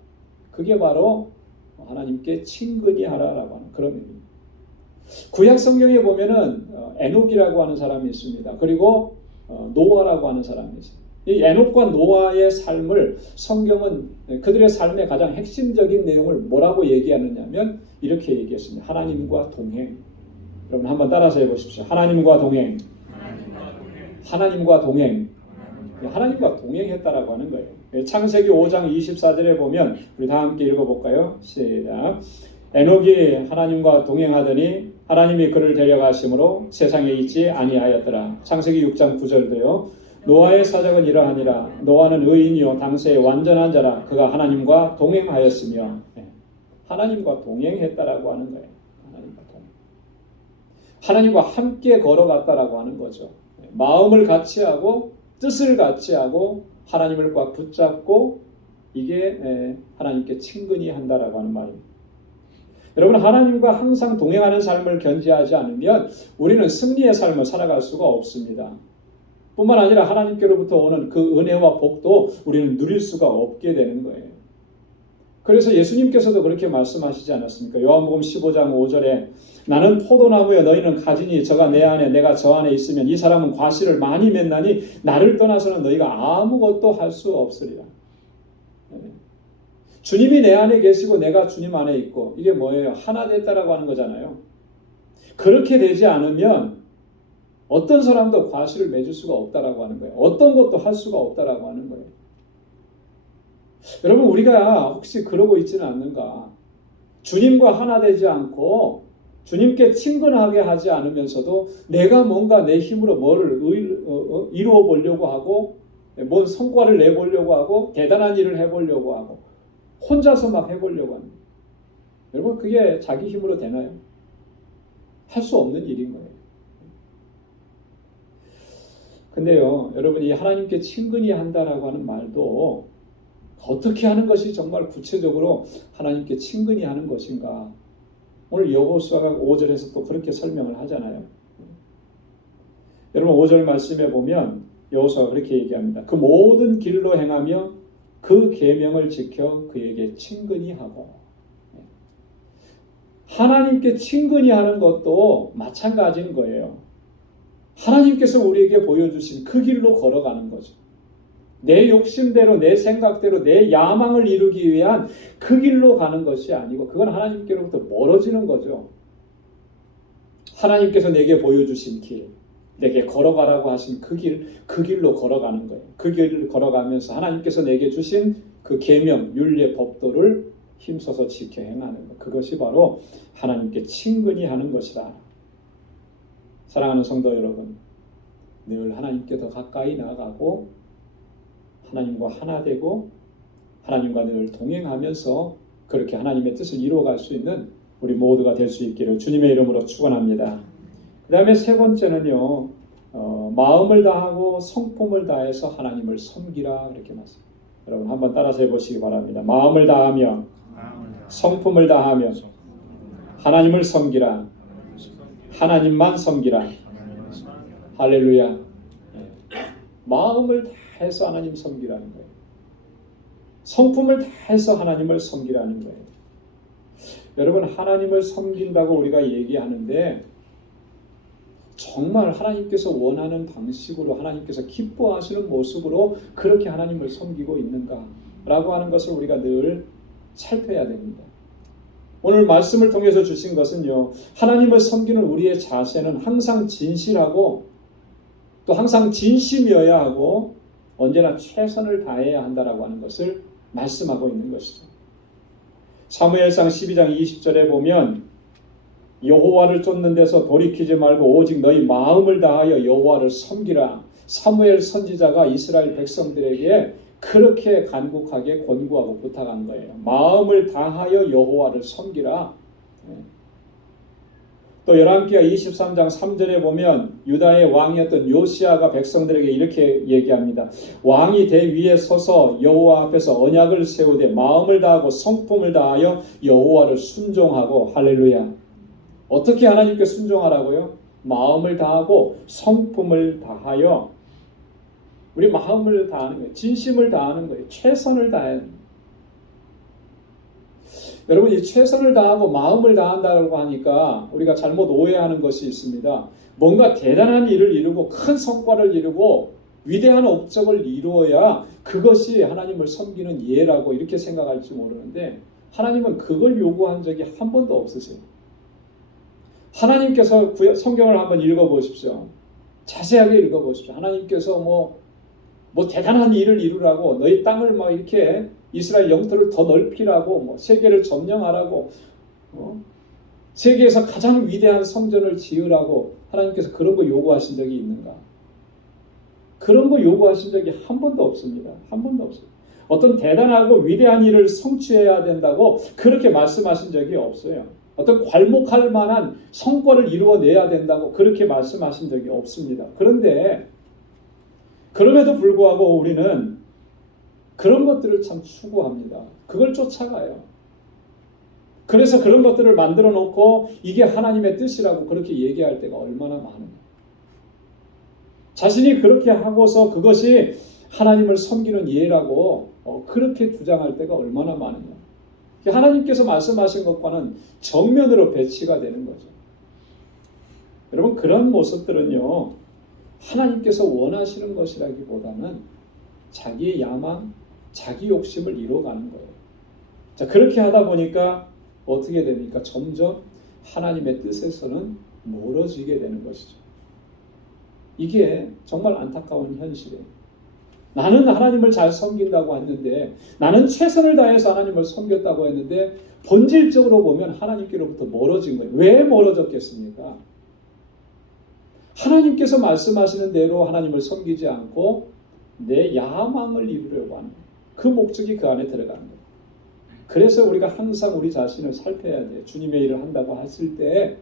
그게 바로 하나님께 친근히 하라라고 하는 그런 의미입니다. 구약 성경에 보면은 에녹이라고 하는 사람이 있습니다. 그리고 노아라고 하는 사람이 있습니다. 이 에녹과 노아의 삶을 성경은 그들의 삶의 가장 핵심적인 내용을 뭐라고 얘기하느냐면 이렇게 얘기했습니다. 하나님과 동행. 여러분 한번 따라서 해보십시오. 하나님과 동행. 하나님과 동행. 하나님과 동행했다라고 하는 거예요. 창세기 5장 24절에 보면 우리 다 함께 읽어볼까요? 시작. 에녹이 하나님과 동행하더니 하나님이 그를 데려가심으로 세상에 있지 아니하였더라. 창세기 6장 9절도요. 노아의 사적은 이러하니라. 노아는 의인이요 당세의 완전한 자라. 그가 하나님과 동행하였으며 하나님과 동행했다라고 하는 거예요. 하나님과 동행. 하나님과 함께 걸어갔다라고 하는 거죠. 마음을 같이 하고 뜻을 같이 하고 하나님을 꽉 붙잡고 이게 하나님께 친근히 한다라고 하는 말입니다. 여러분 하나님과 항상 동행하는 삶을 견지하지 않으면 우리는 승리의 삶을 살아갈 수가 없습니다. 뿐만 아니라 하나님께로부터 오는 그 은혜와 복도 우리는 누릴 수가 없게 되는 거예요. 그래서 예수님께서도 그렇게 말씀하시지 않았습니까? 요한복음 15장 5절에 나는 포도나무여 너희는 가지니 저가 내 안에 내가 저 안에 있으면 이 사람은 과실을 많이 맺나니 나를 떠나서는 너희가 아무것도 할 수 없으리라. 주님이 내 안에 계시고 내가 주님 안에 있고 이게 뭐예요? 하나 됐다라고 하는 거잖아요. 그렇게 되지 않으면 어떤 사람도 과실을 맺을 수가 없다라고 하는 거예요. 어떤 것도 할 수가 없다라고 하는 거예요. 여러분 우리가 혹시 그러고 있지는 않는가? 주님과 하나 되지 않고 주님께 친근하게 하지 않으면서도 내가 뭔가 내 힘으로 뭐를 이루어 보려고 하고 뭔 성과를 내보려고 하고 대단한 일을 해보려고 하고 혼자서 막 해보려고 합니다. 여러분 그게 자기 힘으로 되나요? 할 수 없는 일인 거예요. 근데요 여러분이 하나님께 친근히 한다라고 하는 말도 어떻게 하는 것이 정말 구체적으로 하나님께 친근히 하는 것인가? 오늘 여호수아가 5절에서 또 그렇게 설명을 하잖아요. 여러분 5절 말씀에 보면 여호수아가 그렇게 얘기합니다. 그 모든 길로 행하며 그 계명을 지켜 그에게 친근히 하고 하나님께 친근히 하는 것도 마찬가지인 거예요. 하나님께서 우리에게 보여주신 그 길로 걸어가는 거죠. 내 욕심대로 내 생각대로 내 야망을 이루기 위한 그 길로 가는 것이 아니고 그건 하나님께로부터 멀어지는 거죠. 하나님께서 내게 보여주신 길, 내게 걸어가라고 하신 그 길로 걸어가는 거예요. 그 길을 걸어가면서 하나님께서 내게 주신 그 계명, 율례, 법도를 힘써서 지켜 행하는 것. 그것이 바로 하나님께 친근히 하는 것이다. 사랑하는 성도 여러분, 늘 하나님께 더 가까이 나아가고 하나님과 하나 되고 하나님과 늘 동행하면서 그렇게 하나님의 뜻을 이루어갈 수 있는 우리 모두가 될 수 있기를 주님의 이름으로 축원합니다. 그 다음에 세 번째는요, 마음을 다하고 성품을 다해서 하나님을 섬기라 이렇게 말씀합니다. 여러분 한번 따라서 해보시기 바랍니다. 마음을 다하며 성품을 다하며 하나님을 섬기라. 하나님만 섬기라. 할렐루야. 마음을 다해서 하나님 섬기라는 거예요. 성품을 다해서 하나님을 섬기라는 거예요. 여러분, 하나님을 섬긴다고 우리가 얘기하는데 정말 하나님께서 원하는 방식으로, 하나님께서 기뻐하시는 모습으로 그렇게 하나님을 섬기고 있는가라고 하는 것을 우리가 늘 살펴야 됩니다. 오늘 말씀을 통해서 주신 것은요, 하나님을 섬기는 우리의 자세는 항상 진실하고 또 항상 진심이어야 하고 언제나 최선을 다해야 한다라고 하는 것을 말씀하고 있는 것이죠. 사무엘상 12장 20절에 보면 여호와를 쫓는 데서 돌이키지 말고 오직 너희 마음을 다하여 여호와를 섬기라. 사무엘 선지자가 이스라엘 백성들에게 그렇게 간곡하게 권고하고 부탁한 거예요. 마음을 다하여 여호와를 섬기라. 또 열왕기하 23장 3절에 보면 유다의 왕이었던 요시아가 백성들에게 이렇게 얘기합니다. 왕이 대위에 서서 여호와 앞에서 언약을 세우되 마음을 다하고 성품을 다하여 여호와를 순종하고. 할렐루야. 어떻게 하나님께 순종하라고요? 마음을 다하고 성품을 다하여. 우리 마음을 다하는 거예요. 진심을 다하는 거예요. 최선을 다하는 거예요. 여러분, 이 최선을 다하고 마음을 다한다고 하니까 우리가 잘못 오해하는 것이 있습니다. 뭔가 대단한 일을 이루고 큰 성과를 이루고 위대한 업적을 이루어야 그것이 하나님을 섬기는 예라고 이렇게 생각할지 모르는데, 하나님은 그걸 요구한 적이 한 번도 없으세요. 하나님께서 성경을 한번 읽어보십시오. 자세하게 읽어보십시오. 하나님께서 뭐 대단한 일을 이루라고, 너희 땅을 막 이렇게 이스라엘 영토를 더 넓히라고, 뭐 세계를 점령하라고, 세계에서 가장 위대한 성전을 지으라고 하나님께서 그런 거 요구하신 적이 있는가? 그런 거 요구하신 적이 한 번도 없습니다. 한 번도 없어요. 어떤 대단하고 위대한 일을 성취해야 된다고 그렇게 말씀하신 적이 없어요. 어떤 괄목할 만한 성과를 이루어내야 된다고 그렇게 말씀하신 적이 없습니다. 그런데 그럼에도 불구하고 우리는 그런 것들을 참 추구합니다. 그걸 쫓아가요. 그래서 그런 것들을 만들어 놓고 이게 하나님의 뜻이라고 그렇게 얘기할 때가 얼마나 많은가. 자신이 그렇게 하고서 그것이 하나님을 섬기는 예라고 그렇게 주장할 때가 얼마나 많으냐. 하나님께서 말씀하신 것과는 정면으로 배치가 되는 거죠. 여러분, 그런 모습들은요, 하나님께서 원하시는 것이라기보다는 자기의 야망, 자기 욕심을 이루어가는 거예요. 자, 그렇게 하다 보니까 어떻게 됩니까? 점점 하나님의 뜻에서는 멀어지게 되는 것이죠. 이게 정말 안타까운 현실이에요. 나는 하나님을 잘 섬긴다고 했는데, 나는 최선을 다해서 하나님을 섬겼다고 했는데 본질적으로 보면 하나님께로부터 멀어진 거예요. 왜 멀어졌겠습니까? 하나님께서 말씀하시는 대로 하나님을 섬기지 않고 내 야망을 이루려고 하는 거예요. 그 목적이 그 안에 들어가는 거예요. 그래서 우리가 항상 우리 자신을 살펴야 돼요. 주님의 일을 한다고 했을 때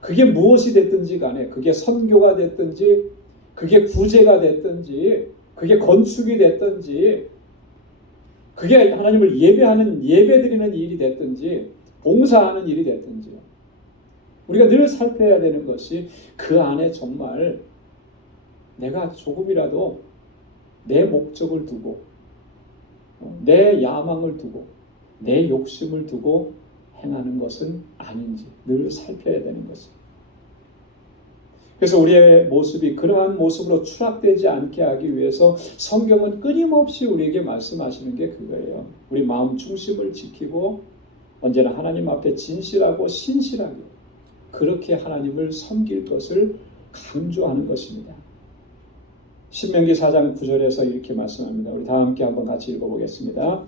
그게 무엇이 됐든지 간에, 그게 선교가 됐든지, 그게 구제가 됐든지, 그게 건축이 됐든지, 그게 하나님을 예배드리는 일이 됐든지, 봉사하는 일이 됐든지, 우리가 늘 살펴야 되는 것이 그 안에 정말 내가 조금이라도 내 목적을 두고, 내 야망을 두고, 내 욕심을 두고 행하는 것은 아닌지 늘 살펴야 되는 것입니다. 그래서 우리의 모습이 그러한 모습으로 추락되지 않게 하기 위해서 성경은 끊임없이 우리에게 말씀하시는 게 그거예요. 우리 마음 중심을 지키고 언제나 하나님 앞에 진실하고 신실하게 그렇게 하나님을 섬길 것을 강조하는 것입니다. 신명기 4장 9절에서 이렇게 말씀합니다. 우리 다 함께 한번 같이 읽어보겠습니다.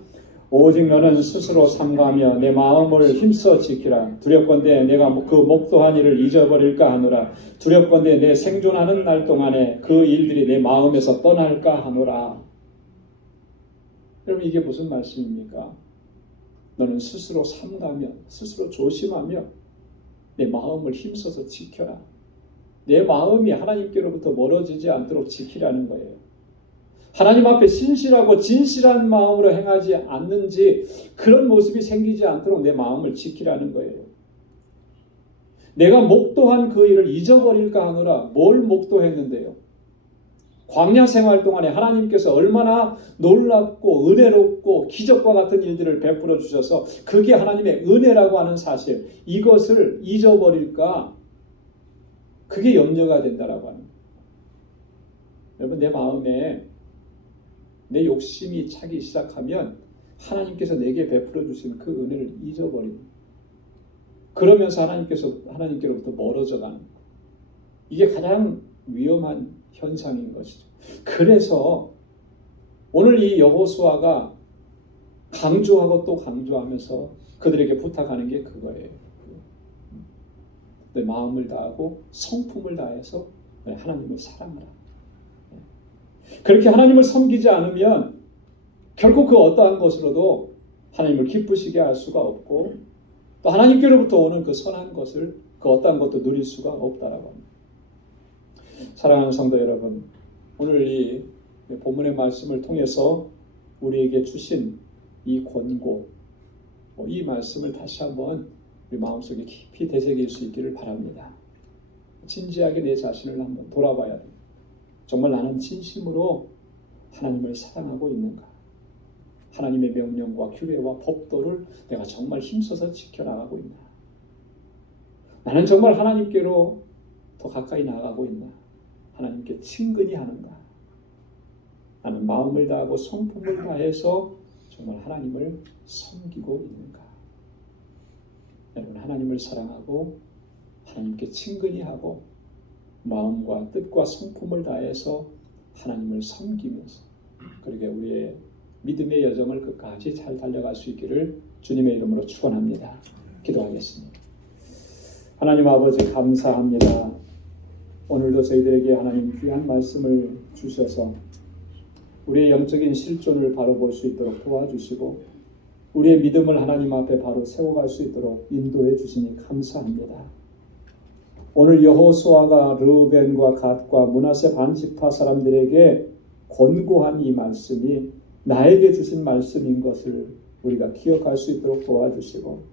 오직 너는 스스로 삼가하며 내 마음을 힘써 지키라. 두렵건대 내가 그 목도한 일을 잊어버릴까 하노라. 두렵건대 내 생존하는 날 동안에 그 일들이 내 마음에서 떠날까 하노라. 여러분, 이게 무슨 말씀입니까? 너는 스스로 삼가하며, 스스로 조심하며 내 마음을 힘써서 지켜라. 내 마음이 하나님께로부터 멀어지지 않도록 지키라는 거예요. 하나님 앞에 신실하고 진실한 마음으로 행하지 않는지 그런 모습이 생기지 않도록 내 마음을 지키라는 거예요. 내가 목도한 그 일을 잊어버릴까 하노라. 뭘 목도했는데요? 광야 생활 동안에 하나님께서 얼마나 놀랍고 은혜롭고 기적과 같은 일들을 베풀어 주셔서 그게 하나님의 은혜라고 하는 사실, 이것을 잊어버릴까? 그게 염려가 된다라고 하는 거예요. 여러분, 내 마음에 내 욕심이 차기 시작하면 하나님께서 내게 베풀어 주신 그 은혜를 잊어버립니다. 그러면서 하나님께로부터 멀어져 가는 거예요. 이게 가장 위험한 현상인 것이죠. 그래서 오늘 이 여호수아가 강조하고 또 강조하면서 그들에게 부탁하는 게 그거예요. 내 마음을 다하고 성품을 다해서 하나님을 사랑하라. 그렇게 하나님을 섬기지 않으면 결코 그 어떠한 것으로도 하나님을 기쁘시게 할 수가 없고, 또 하나님께로부터 오는 그 선한 것을, 그 어떠한 것도 누릴 수가 없다라고 합니다. 사랑하는 성도 여러분, 오늘 이 본문의 말씀을 통해서 우리에게 주신 이 권고, 이 말씀을 다시 한번 우리 마음속에 깊이 되새길 수 있기를 바랍니다. 진지하게 내 자신을 한번 돌아봐야 돼요. 정말 나는 진심으로 하나님을 사랑하고 있는가? 하나님의 명령과 규례와 법도를 내가 정말 힘써서 지켜나가고 있나? 나는 정말 하나님께로 더 가까이 나아가고 있나? 하나님께 친근히 하는가? 나는 마음을 다하고 성품을 다해서 정말 하나님을 섬기고 있는가? 여러분, 하나님을 사랑하고 하나님께 친근히 하고 마음과 뜻과 성품을 다해서 하나님을 섬기면서 그렇게 우리의 믿음의 여정을 끝까지 잘 달려갈 수 있기를 주님의 이름으로 축원합니다. 기도하겠습니다. 하나님 아버지, 감사합니다. 오늘도 저희들에게 하나님 귀한 말씀을 주셔서 우리의 영적인 실존을 바로 볼 수 있도록 도와주시고 우리의 믿음을 하나님 앞에 바로 세워갈 수 있도록 인도해 주시니 감사합니다. 오늘 여호수아가 르우벤과 갓과 므낫세 반지파 사람들에게 권고한 이 말씀이 나에게 주신 말씀인 것을 우리가 기억할 수 있도록 도와주시고,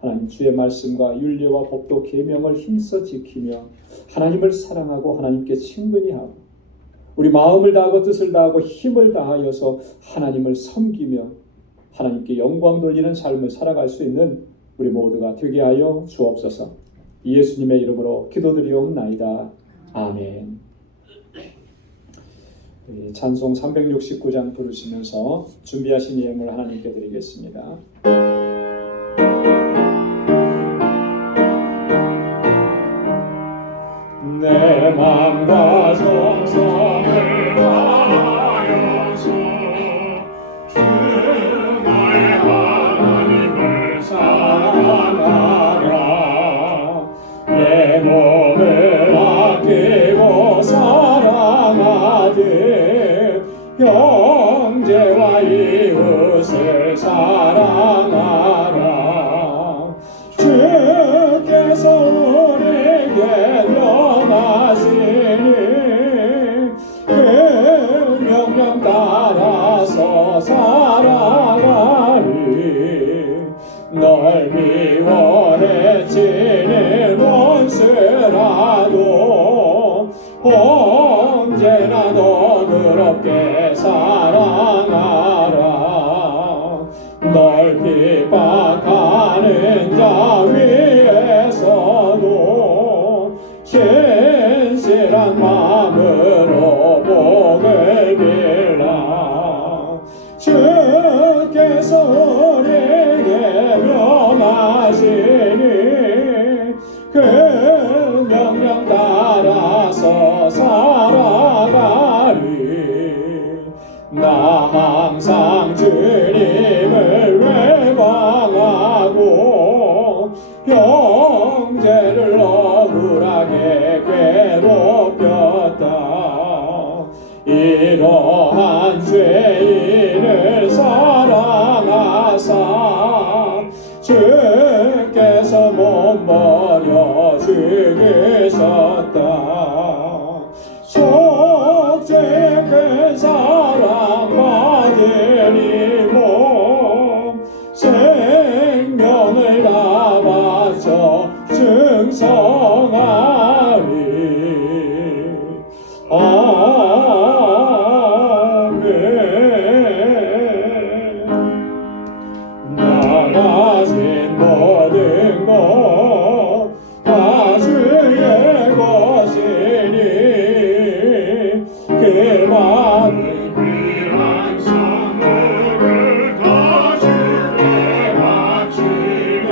하나님 주의 말씀과 율례와 법도 계명을 힘써 지키며 하나님을 사랑하고 하나님께 친근히 하고 우리 마음을 다하고 뜻을 다하고 힘을 다하여서 하나님을 섬기며 하나님께 영광 돌리는 삶을 살아갈 수 있는 우리 모두가 되게 하여 주옵소서. 예수님의 이름으로 기도드리옵나이다. 아멘. 찬송 369장 부르시면서 준비하신 예물 하나님께 드리겠습니다. 내 맘과 정성을 다하여서 주의 하나님을 사랑하라. 내 몸을 아끼고 사랑하되 형제와 이웃을 사랑하라. 주께서 우리에게 명하시니 그 명령 따라서 살아가리. 널 미워해치는 원수라도 언제나 너그럽게 사랑하라. 널 핍박하는 자 위에서도 신실한 마음으로 복을 빌라. 주께서 우리에게 명하시니 그 명령 따라서 살아가리. 나 항상 주님을 외방하고 형제를 억울하게 괴롭혔다. 이러한 죄인을 사랑하사 주께서 몸버려 죽으셨다. 속죄의 큰 사랑 받으니 몸 생명을 다 바쳐 충성하리. 가진 모든 것 다 주의 것이니 그 많은 귀한 선물을 다 주께 바치네.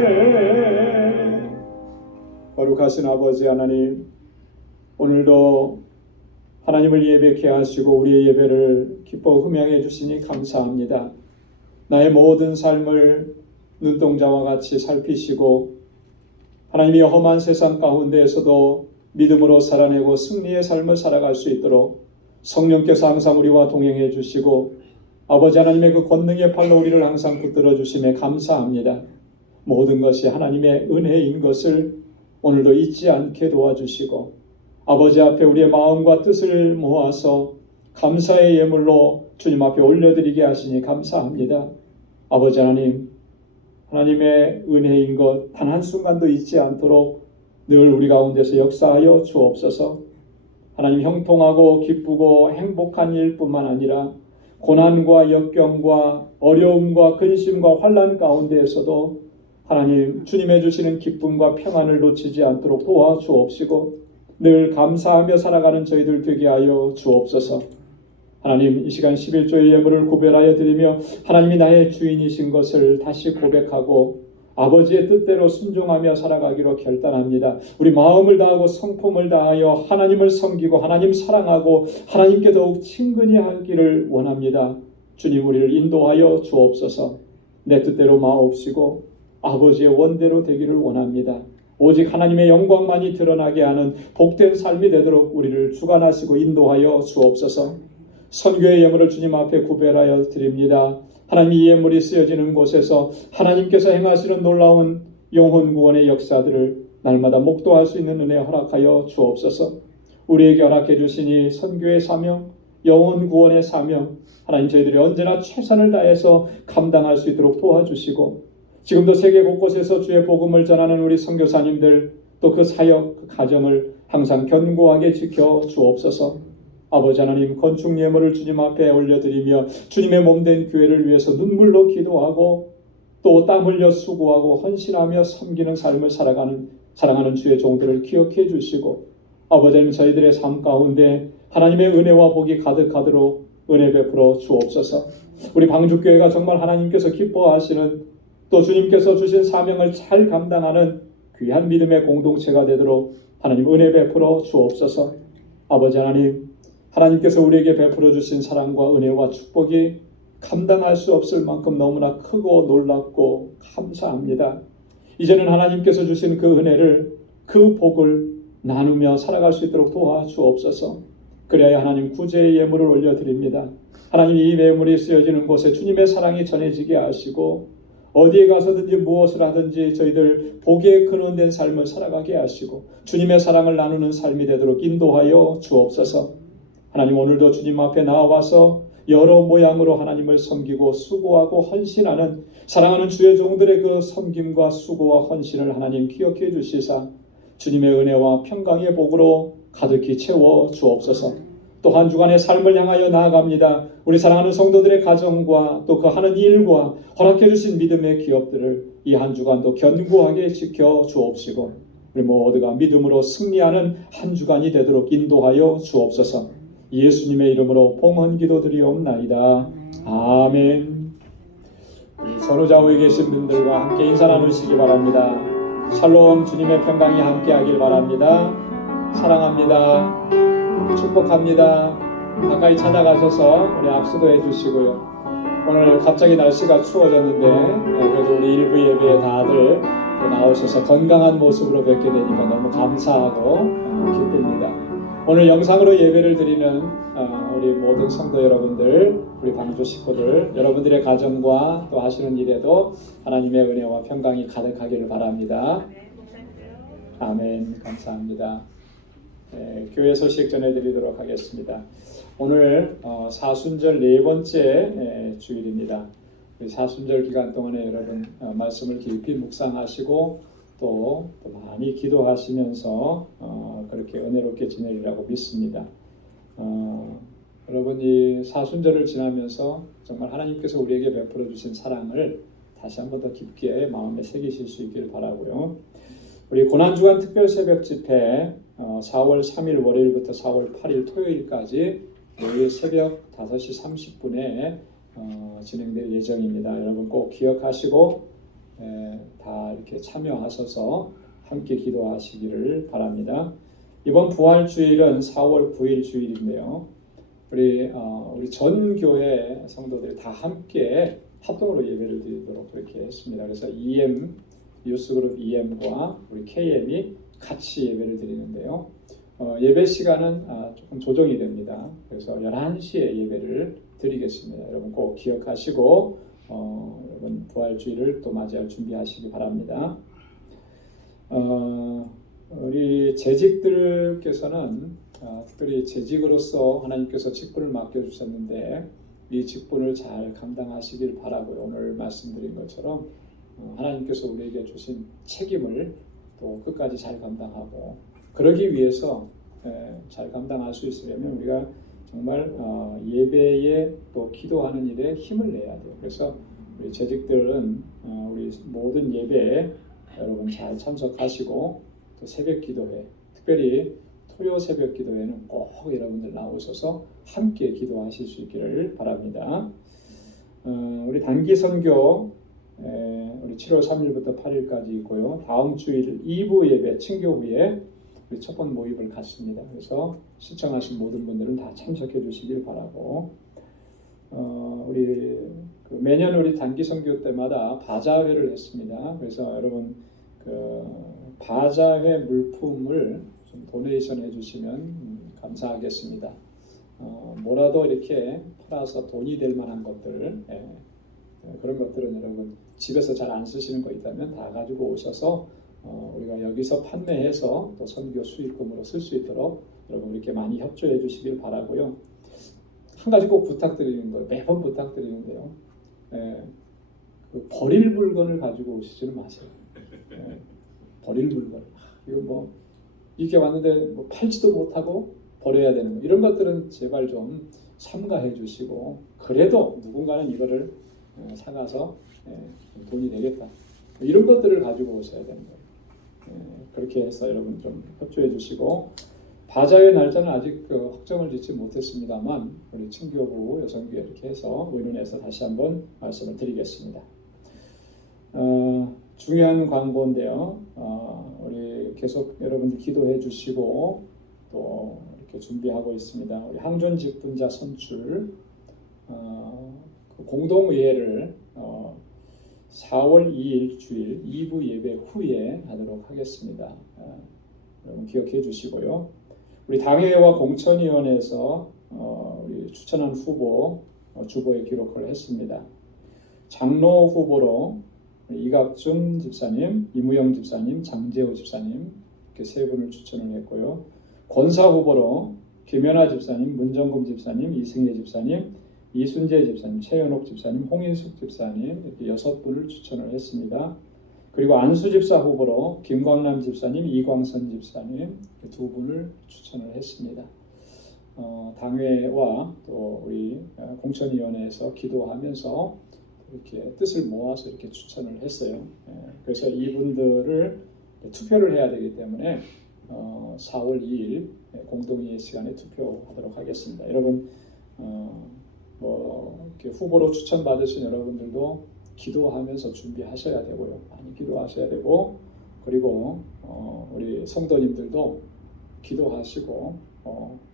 아멘. 거룩하신 아버지 하나님, 오늘도 하나님을 예배케 하시고 우리의 예배를 기뻐 흠양해 주시니 감사합니다. 나의 모든 삶을 눈동자와 같이 살피시고 하나님이 험한 세상 가운데에서도 믿음으로 살아내고 승리의 삶을 살아갈 수 있도록 성령께서 항상 우리와 동행해 주시고 아버지 하나님의 그 권능의 팔로 우리를 항상 붙들어 주심에 감사합니다. 모든 것이 하나님의 은혜인 것을 오늘도 잊지 않게 도와주시고 아버지 앞에 우리의 마음과 뜻을 모아서 감사의 예물로 주님 앞에 올려드리게 하시니 감사합니다. 아버지 하나님, 하나님의 은혜인 것 단 한순간도 잊지 않도록 늘 우리 가운데서 역사하여 주옵소서. 하나님, 형통하고 기쁘고 행복한 일뿐만 아니라 고난과 역경과 어려움과 근심과 환난 가운데에서도 하나님 주님의 주시는 기쁨과 평안을 놓치지 않도록 도와주옵시고 늘 감사하며 살아가는 저희들 되게 하여 주옵소서. 하나님, 이 시간 11조의 예물을 구별하여 드리며 하나님이 나의 주인이신 것을 다시 고백하고 아버지의 뜻대로 순종하며 살아가기로 결단합니다. 우리 마음을 다하고 성품을 다하여 하나님을 섬기고 하나님 사랑하고 하나님께 더욱 친근히 하기를 원합니다. 주님, 우리를 인도하여 주옵소서. 내 뜻대로 마옵시고 아버지의 원대로 되기를 원합니다. 오직 하나님의 영광만이 드러나게 하는 복된 삶이 되도록 우리를 주관하시고 인도하여 주옵소서. 선교의 예물을 주님 앞에 구별하여 드립니다. 하나님, 이 예물이 쓰여지는 곳에서 하나님께서 행하시는 놀라운 영혼 구원의 역사들을 날마다 목도할 수 있는 은혜 허락하여 주옵소서. 우리에게 허락해 주시니 선교의 사명, 영혼 구원의 사명, 하나님 저희들이 언제나 최선을 다해서 감당할 수 있도록 도와주시고 지금도 세계 곳곳에서 주의 복음을 전하는 우리 선교사님들 또 그 사역, 그 가정을 항상 견고하게 지켜 주옵소서. 아버지 하나님, 건축 예물을 주님 앞에 올려드리며 주님의 몸된 교회를 위해서 눈물로 기도하고 또 땀 흘려 수고하고 헌신하며 섬기는 삶을 사랑하는 주의 종들을 기억해 주시고 아버지 하나님, 저희들의 삶 가운데 하나님의 은혜와 복이 가득하도록 은혜 베풀어 주옵소서. 우리 방주교회가 정말 하나님께서 기뻐하시는 또 주님께서 주신 사명을 잘 감당하는 귀한 믿음의 공동체가 되도록 하나님 은혜 베풀어 주옵소서. 아버지 하나님, 하나님께서 우리에게 베풀어 주신 사랑과 은혜와 축복이 감당할 수 없을 만큼 너무나 크고 놀랍고 감사합니다. 이제는 하나님께서 주신 그 은혜를, 그 복을 나누며 살아갈 수 있도록 도와주옵소서. 그래야 하나님 구제의 예물을 올려드립니다. 하나님, 이 예물이 쓰여지는 곳에 주님의 사랑이 전해지게 하시고 어디에 가서든지 무엇을 하든지 저희들 복의 근원된 삶을 살아가게 하시고 주님의 사랑을 나누는 삶이 되도록 인도하여 주옵소서. 하나님, 오늘도 주님 앞에 나와서 여러 모양으로 하나님을 섬기고 수고하고 헌신하는 사랑하는 주의 종들의 그 섬김과 수고와 헌신을 하나님 기억해 주시사 주님의 은혜와 평강의 복으로 가득히 채워 주옵소서. 또 한 주간의 삶을 향하여 나아갑니다. 우리 사랑하는 성도들의 가정과 또 그 하는 일과 허락해 주신 믿음의 기업들을 이 한 주간도 견고하게 지켜 주옵시고 우리 모두가 믿음으로 승리하는 한 주간이 되도록 인도하여 주옵소서. 예수님의 이름으로 봉헌 기도드리옵나이다. 아멘. 우리 선우좌우에 계신 분들과 함께 인사 나누시기 바랍니다. 샬롬, 주님의 평강이 함께하길 바랍니다. 사랑합니다. 축복합니다. 가까이 찾아가셔서 우리 악수도 해주시고요. 오늘 갑자기 날씨가 추워졌는데 그래도 우리 일부 예배에 다들 나오셔서 건강한 모습으로 뵙게 되니까 너무 감사하고 기쁩니다. 오늘 영상으로 예배를 드리는 우리 모든 성도 여러분들, 우리 방주 식구들, 여러분들의 가정과 또 하시는 일에도 하나님의 은혜와 평강이 가득하기를 바랍니다. 아멘. 감사합니다. 네, 교회 소식 전해드리도록 하겠습니다. 오늘 사순절 네 번째 주일입니다. 사순절 기간 동안에 여러분 말씀을 깊이 묵상하시고 또 많이 기도하시면서 그렇게 은혜롭게 지내리라고 믿습니다. 여러분이 사순절을 지나면서 정말 하나님께서 우리에게 베풀어 주신 사랑을 다시 한 번 더 깊게 마음에 새기실 수 있기를 바라고요. 우리 고난주간 특별 새벽 집회 4월 3일 월요일부터 4월 8일 토요일까지 매일 새벽 5시 30분에 진행될 예정입니다. 여러분 꼭 기억하시고 다 이렇게 참여하셔서 함께 기도하시기를 바랍니다. 이번 부활주일은 4월 9일 주일인데요. 우리 전 교회 성도들이 다 함께 합동으로 예배를 드리도록 그렇게 했습니다. 그래서 EM 뉴스그룹 EM과 우리 KM이 같이 예배를 드리는데요. 예배 시간은 조금 조정이 됩니다. 그래서 11시에 예배를 드리겠습니다. 여러분 꼭 기억하시고 여러분 부활주일을 또 맞이할 준비하시기 바랍니다. 우리 재직들께서는 특별히 재직으로서 하나님께서 직분을 맡겨주셨는데 이 직분을 잘 감당하시길 바라고요. 오늘 말씀드린 것처럼 하나님께서 우리에게 주신 책임을 또 끝까지 잘 감당하고 그러기 위해서 잘 감당할 수 있으려면 우리가 정말 예배에 또 기도하는 일에 힘을 내야 돼요. 그래서 우리 재직들은 우리 모든 예배에 여러분 잘 참석하시고 또 새벽 기도회, 특별히 토요 새벽 기도회는 꼭 여러분들 나오셔서 함께 기도하실 수 있기를 바랍니다. 우리 단기 선교 우리 7월 3일부터 8일까지 있고요. 다음 주일 2부 예배 친교 후에 우리 첫 번 모임을 갖습니다. 그래서 시청하신 모든 분들은 다 참석해 주시길 바라고 우리 매년 우리 단기 선교 때마다 바자회를 했습니다. 그래서 여러분 바자회 물품을 좀 도네이션 해주시면 감사하겠습니다. 뭐라도 이렇게 팔아서 돈이 될 만한 것들 그런 것들은 여러분 집에서 잘 안 쓰시는 거 있다면 다 가지고 오셔서 우리가 여기서 판매해서 또 선교 수익금으로 쓸 수 있도록 여러분 이렇게 많이 협조해 주시길 바라고요. 한 가지 꼭 부탁드리는 거예요. 매번 부탁드리는데요. 버릴 물건을 가지고 오시지는 마세요. 버릴 물건. 이거 뭐 이렇게 왔는데 뭐 팔지도 못하고 버려야 되는 거. 이런 것들은 제발 좀 삼가해 주시고 그래도 누군가는 이거를 사가서 돈이 되겠다. 이런 것들을 가지고 오셔야 되는 거예요. 그렇게 해서 여러분 좀 협조해 주시고 바자회 날짜는 아직 확정을 짓지 못했습니다만 우리 친교부 여성교회 이렇게 해서 의논해서 다시 한번 말씀을 드리겠습니다. 중요한 광고인데요. 우리 계속 여러분들 기도해 주시고 또 이렇게 준비하고 있습니다. 우리 항존 직분자 선출 공동의회를 4월 2일 주일 2부 예배 후에 하도록 하겠습니다. 여러분 기억해 주시고요. 우리 당회와 공천위원회에서 우리 추천한 후보 주보에 기록을 했습니다. 장로 후보로 이각준 집사님, 이무영 집사님, 장재호 집사님 이렇게 세 분을 추천을 했고요. 권사 후보로 김연아 집사님, 문정금 집사님, 이승혜 집사님, 이순재 집사님, 최현옥 집사님, 홍인숙 집사님 이렇게 6분을 추천을 했습니다. 그리고 안수 집사 후보로 김광남 집사님, 이광선 집사님 이렇게 2분을 추천을 했습니다. 당회와 또 우리 공천위원회에서 기도하면서 이렇게 뜻을 모아서 이렇게 추천을 했어요. 그래서 이분들을 투표를 해야 되기 때문에 4월 2일 공동의회 시간에 투표하도록 하겠습니다. 여러분 이렇게 후보로 추천받으신 여러분들도 기도하면서 준비하셔야 되고요. 많이 기도하셔야 되고 그리고 우리 성도님들도 기도하시고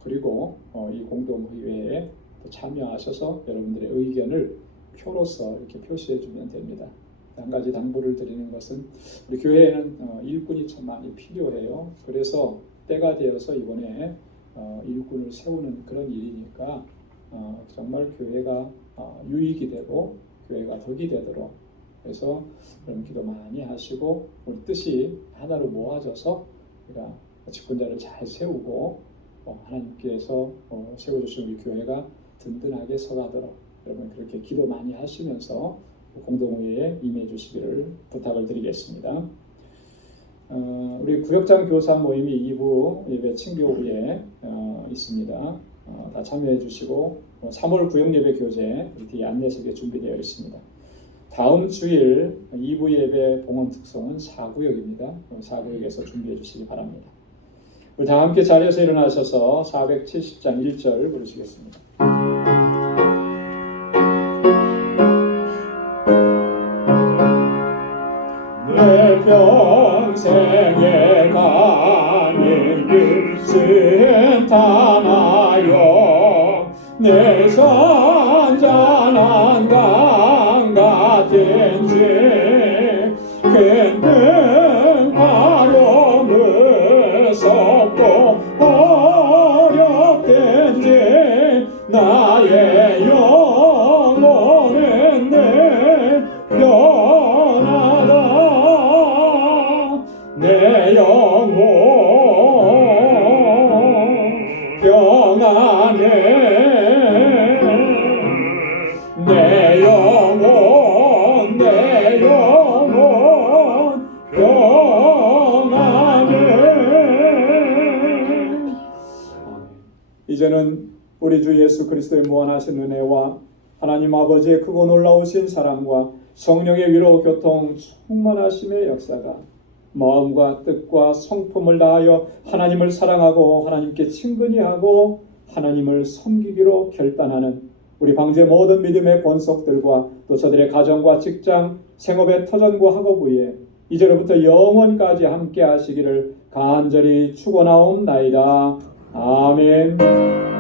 그리고 이 공동의회에 참여하셔서 여러분들의 의견을 표로서 이렇게 표시해 주면 됩니다. 한 가지 당부를 드리는 것은 우리 교회에는 일꾼이 참 많이 필요해요. 그래서 때가 되어서 이번에 일꾼을 세우는 그런 일이니까 정말 교회가 유익이 되고 교회가 덕이 되도록 그래서 여러분 기도 많이 하시고 우리 뜻이 하나로 모아져서 우리가 직분자를 잘 세우고 하나님께서 세워주신 우리 교회가 든든하게 서가도록 여러분 그렇게 기도 많이 하시면서 공동회에 임해 주시기를 부탁을 드리겠습니다. 우리 구역장 교사 모임이 2부 예배 친교 후에 있습니다. 다 참여해 주시고 3월 구역예배 교재 뒤 안내석에 준비되어 있습니다. 다음 주일 2부 예배 봉헌 특송은 4구역입니다. 4구역에서 준비해 주시기 바랍니다. 우리 다 함께 자리에서 일어나셔서 470장 1절 부르시겠습니다. 내 평생에 가는 길 순탄하여 내 선전한 강 같은지 큰 바로 무섭고 어렵든지 나의 영혼은 늘 변하다 내 영혼 평안해 내 영혼 평안해. 이제는 우리 주 예수 그리스도의 무한하신 은혜와 하나님 아버지의 크고 놀라우신 사랑과 성령의 위로 교통 충만하심의 역사가 마음과 뜻과 성품을 다하여 하나님을 사랑하고 하나님께 친근히 하고 하나님을 섬기기로 결단하는 우리 방제 모든 믿음의 권속들과 또 저들의 가정과 직장, 생업의 터전과 학업위에 이제로부터 영원까지 함께 하시기를 간절히 축원하옵나이다. 아멘.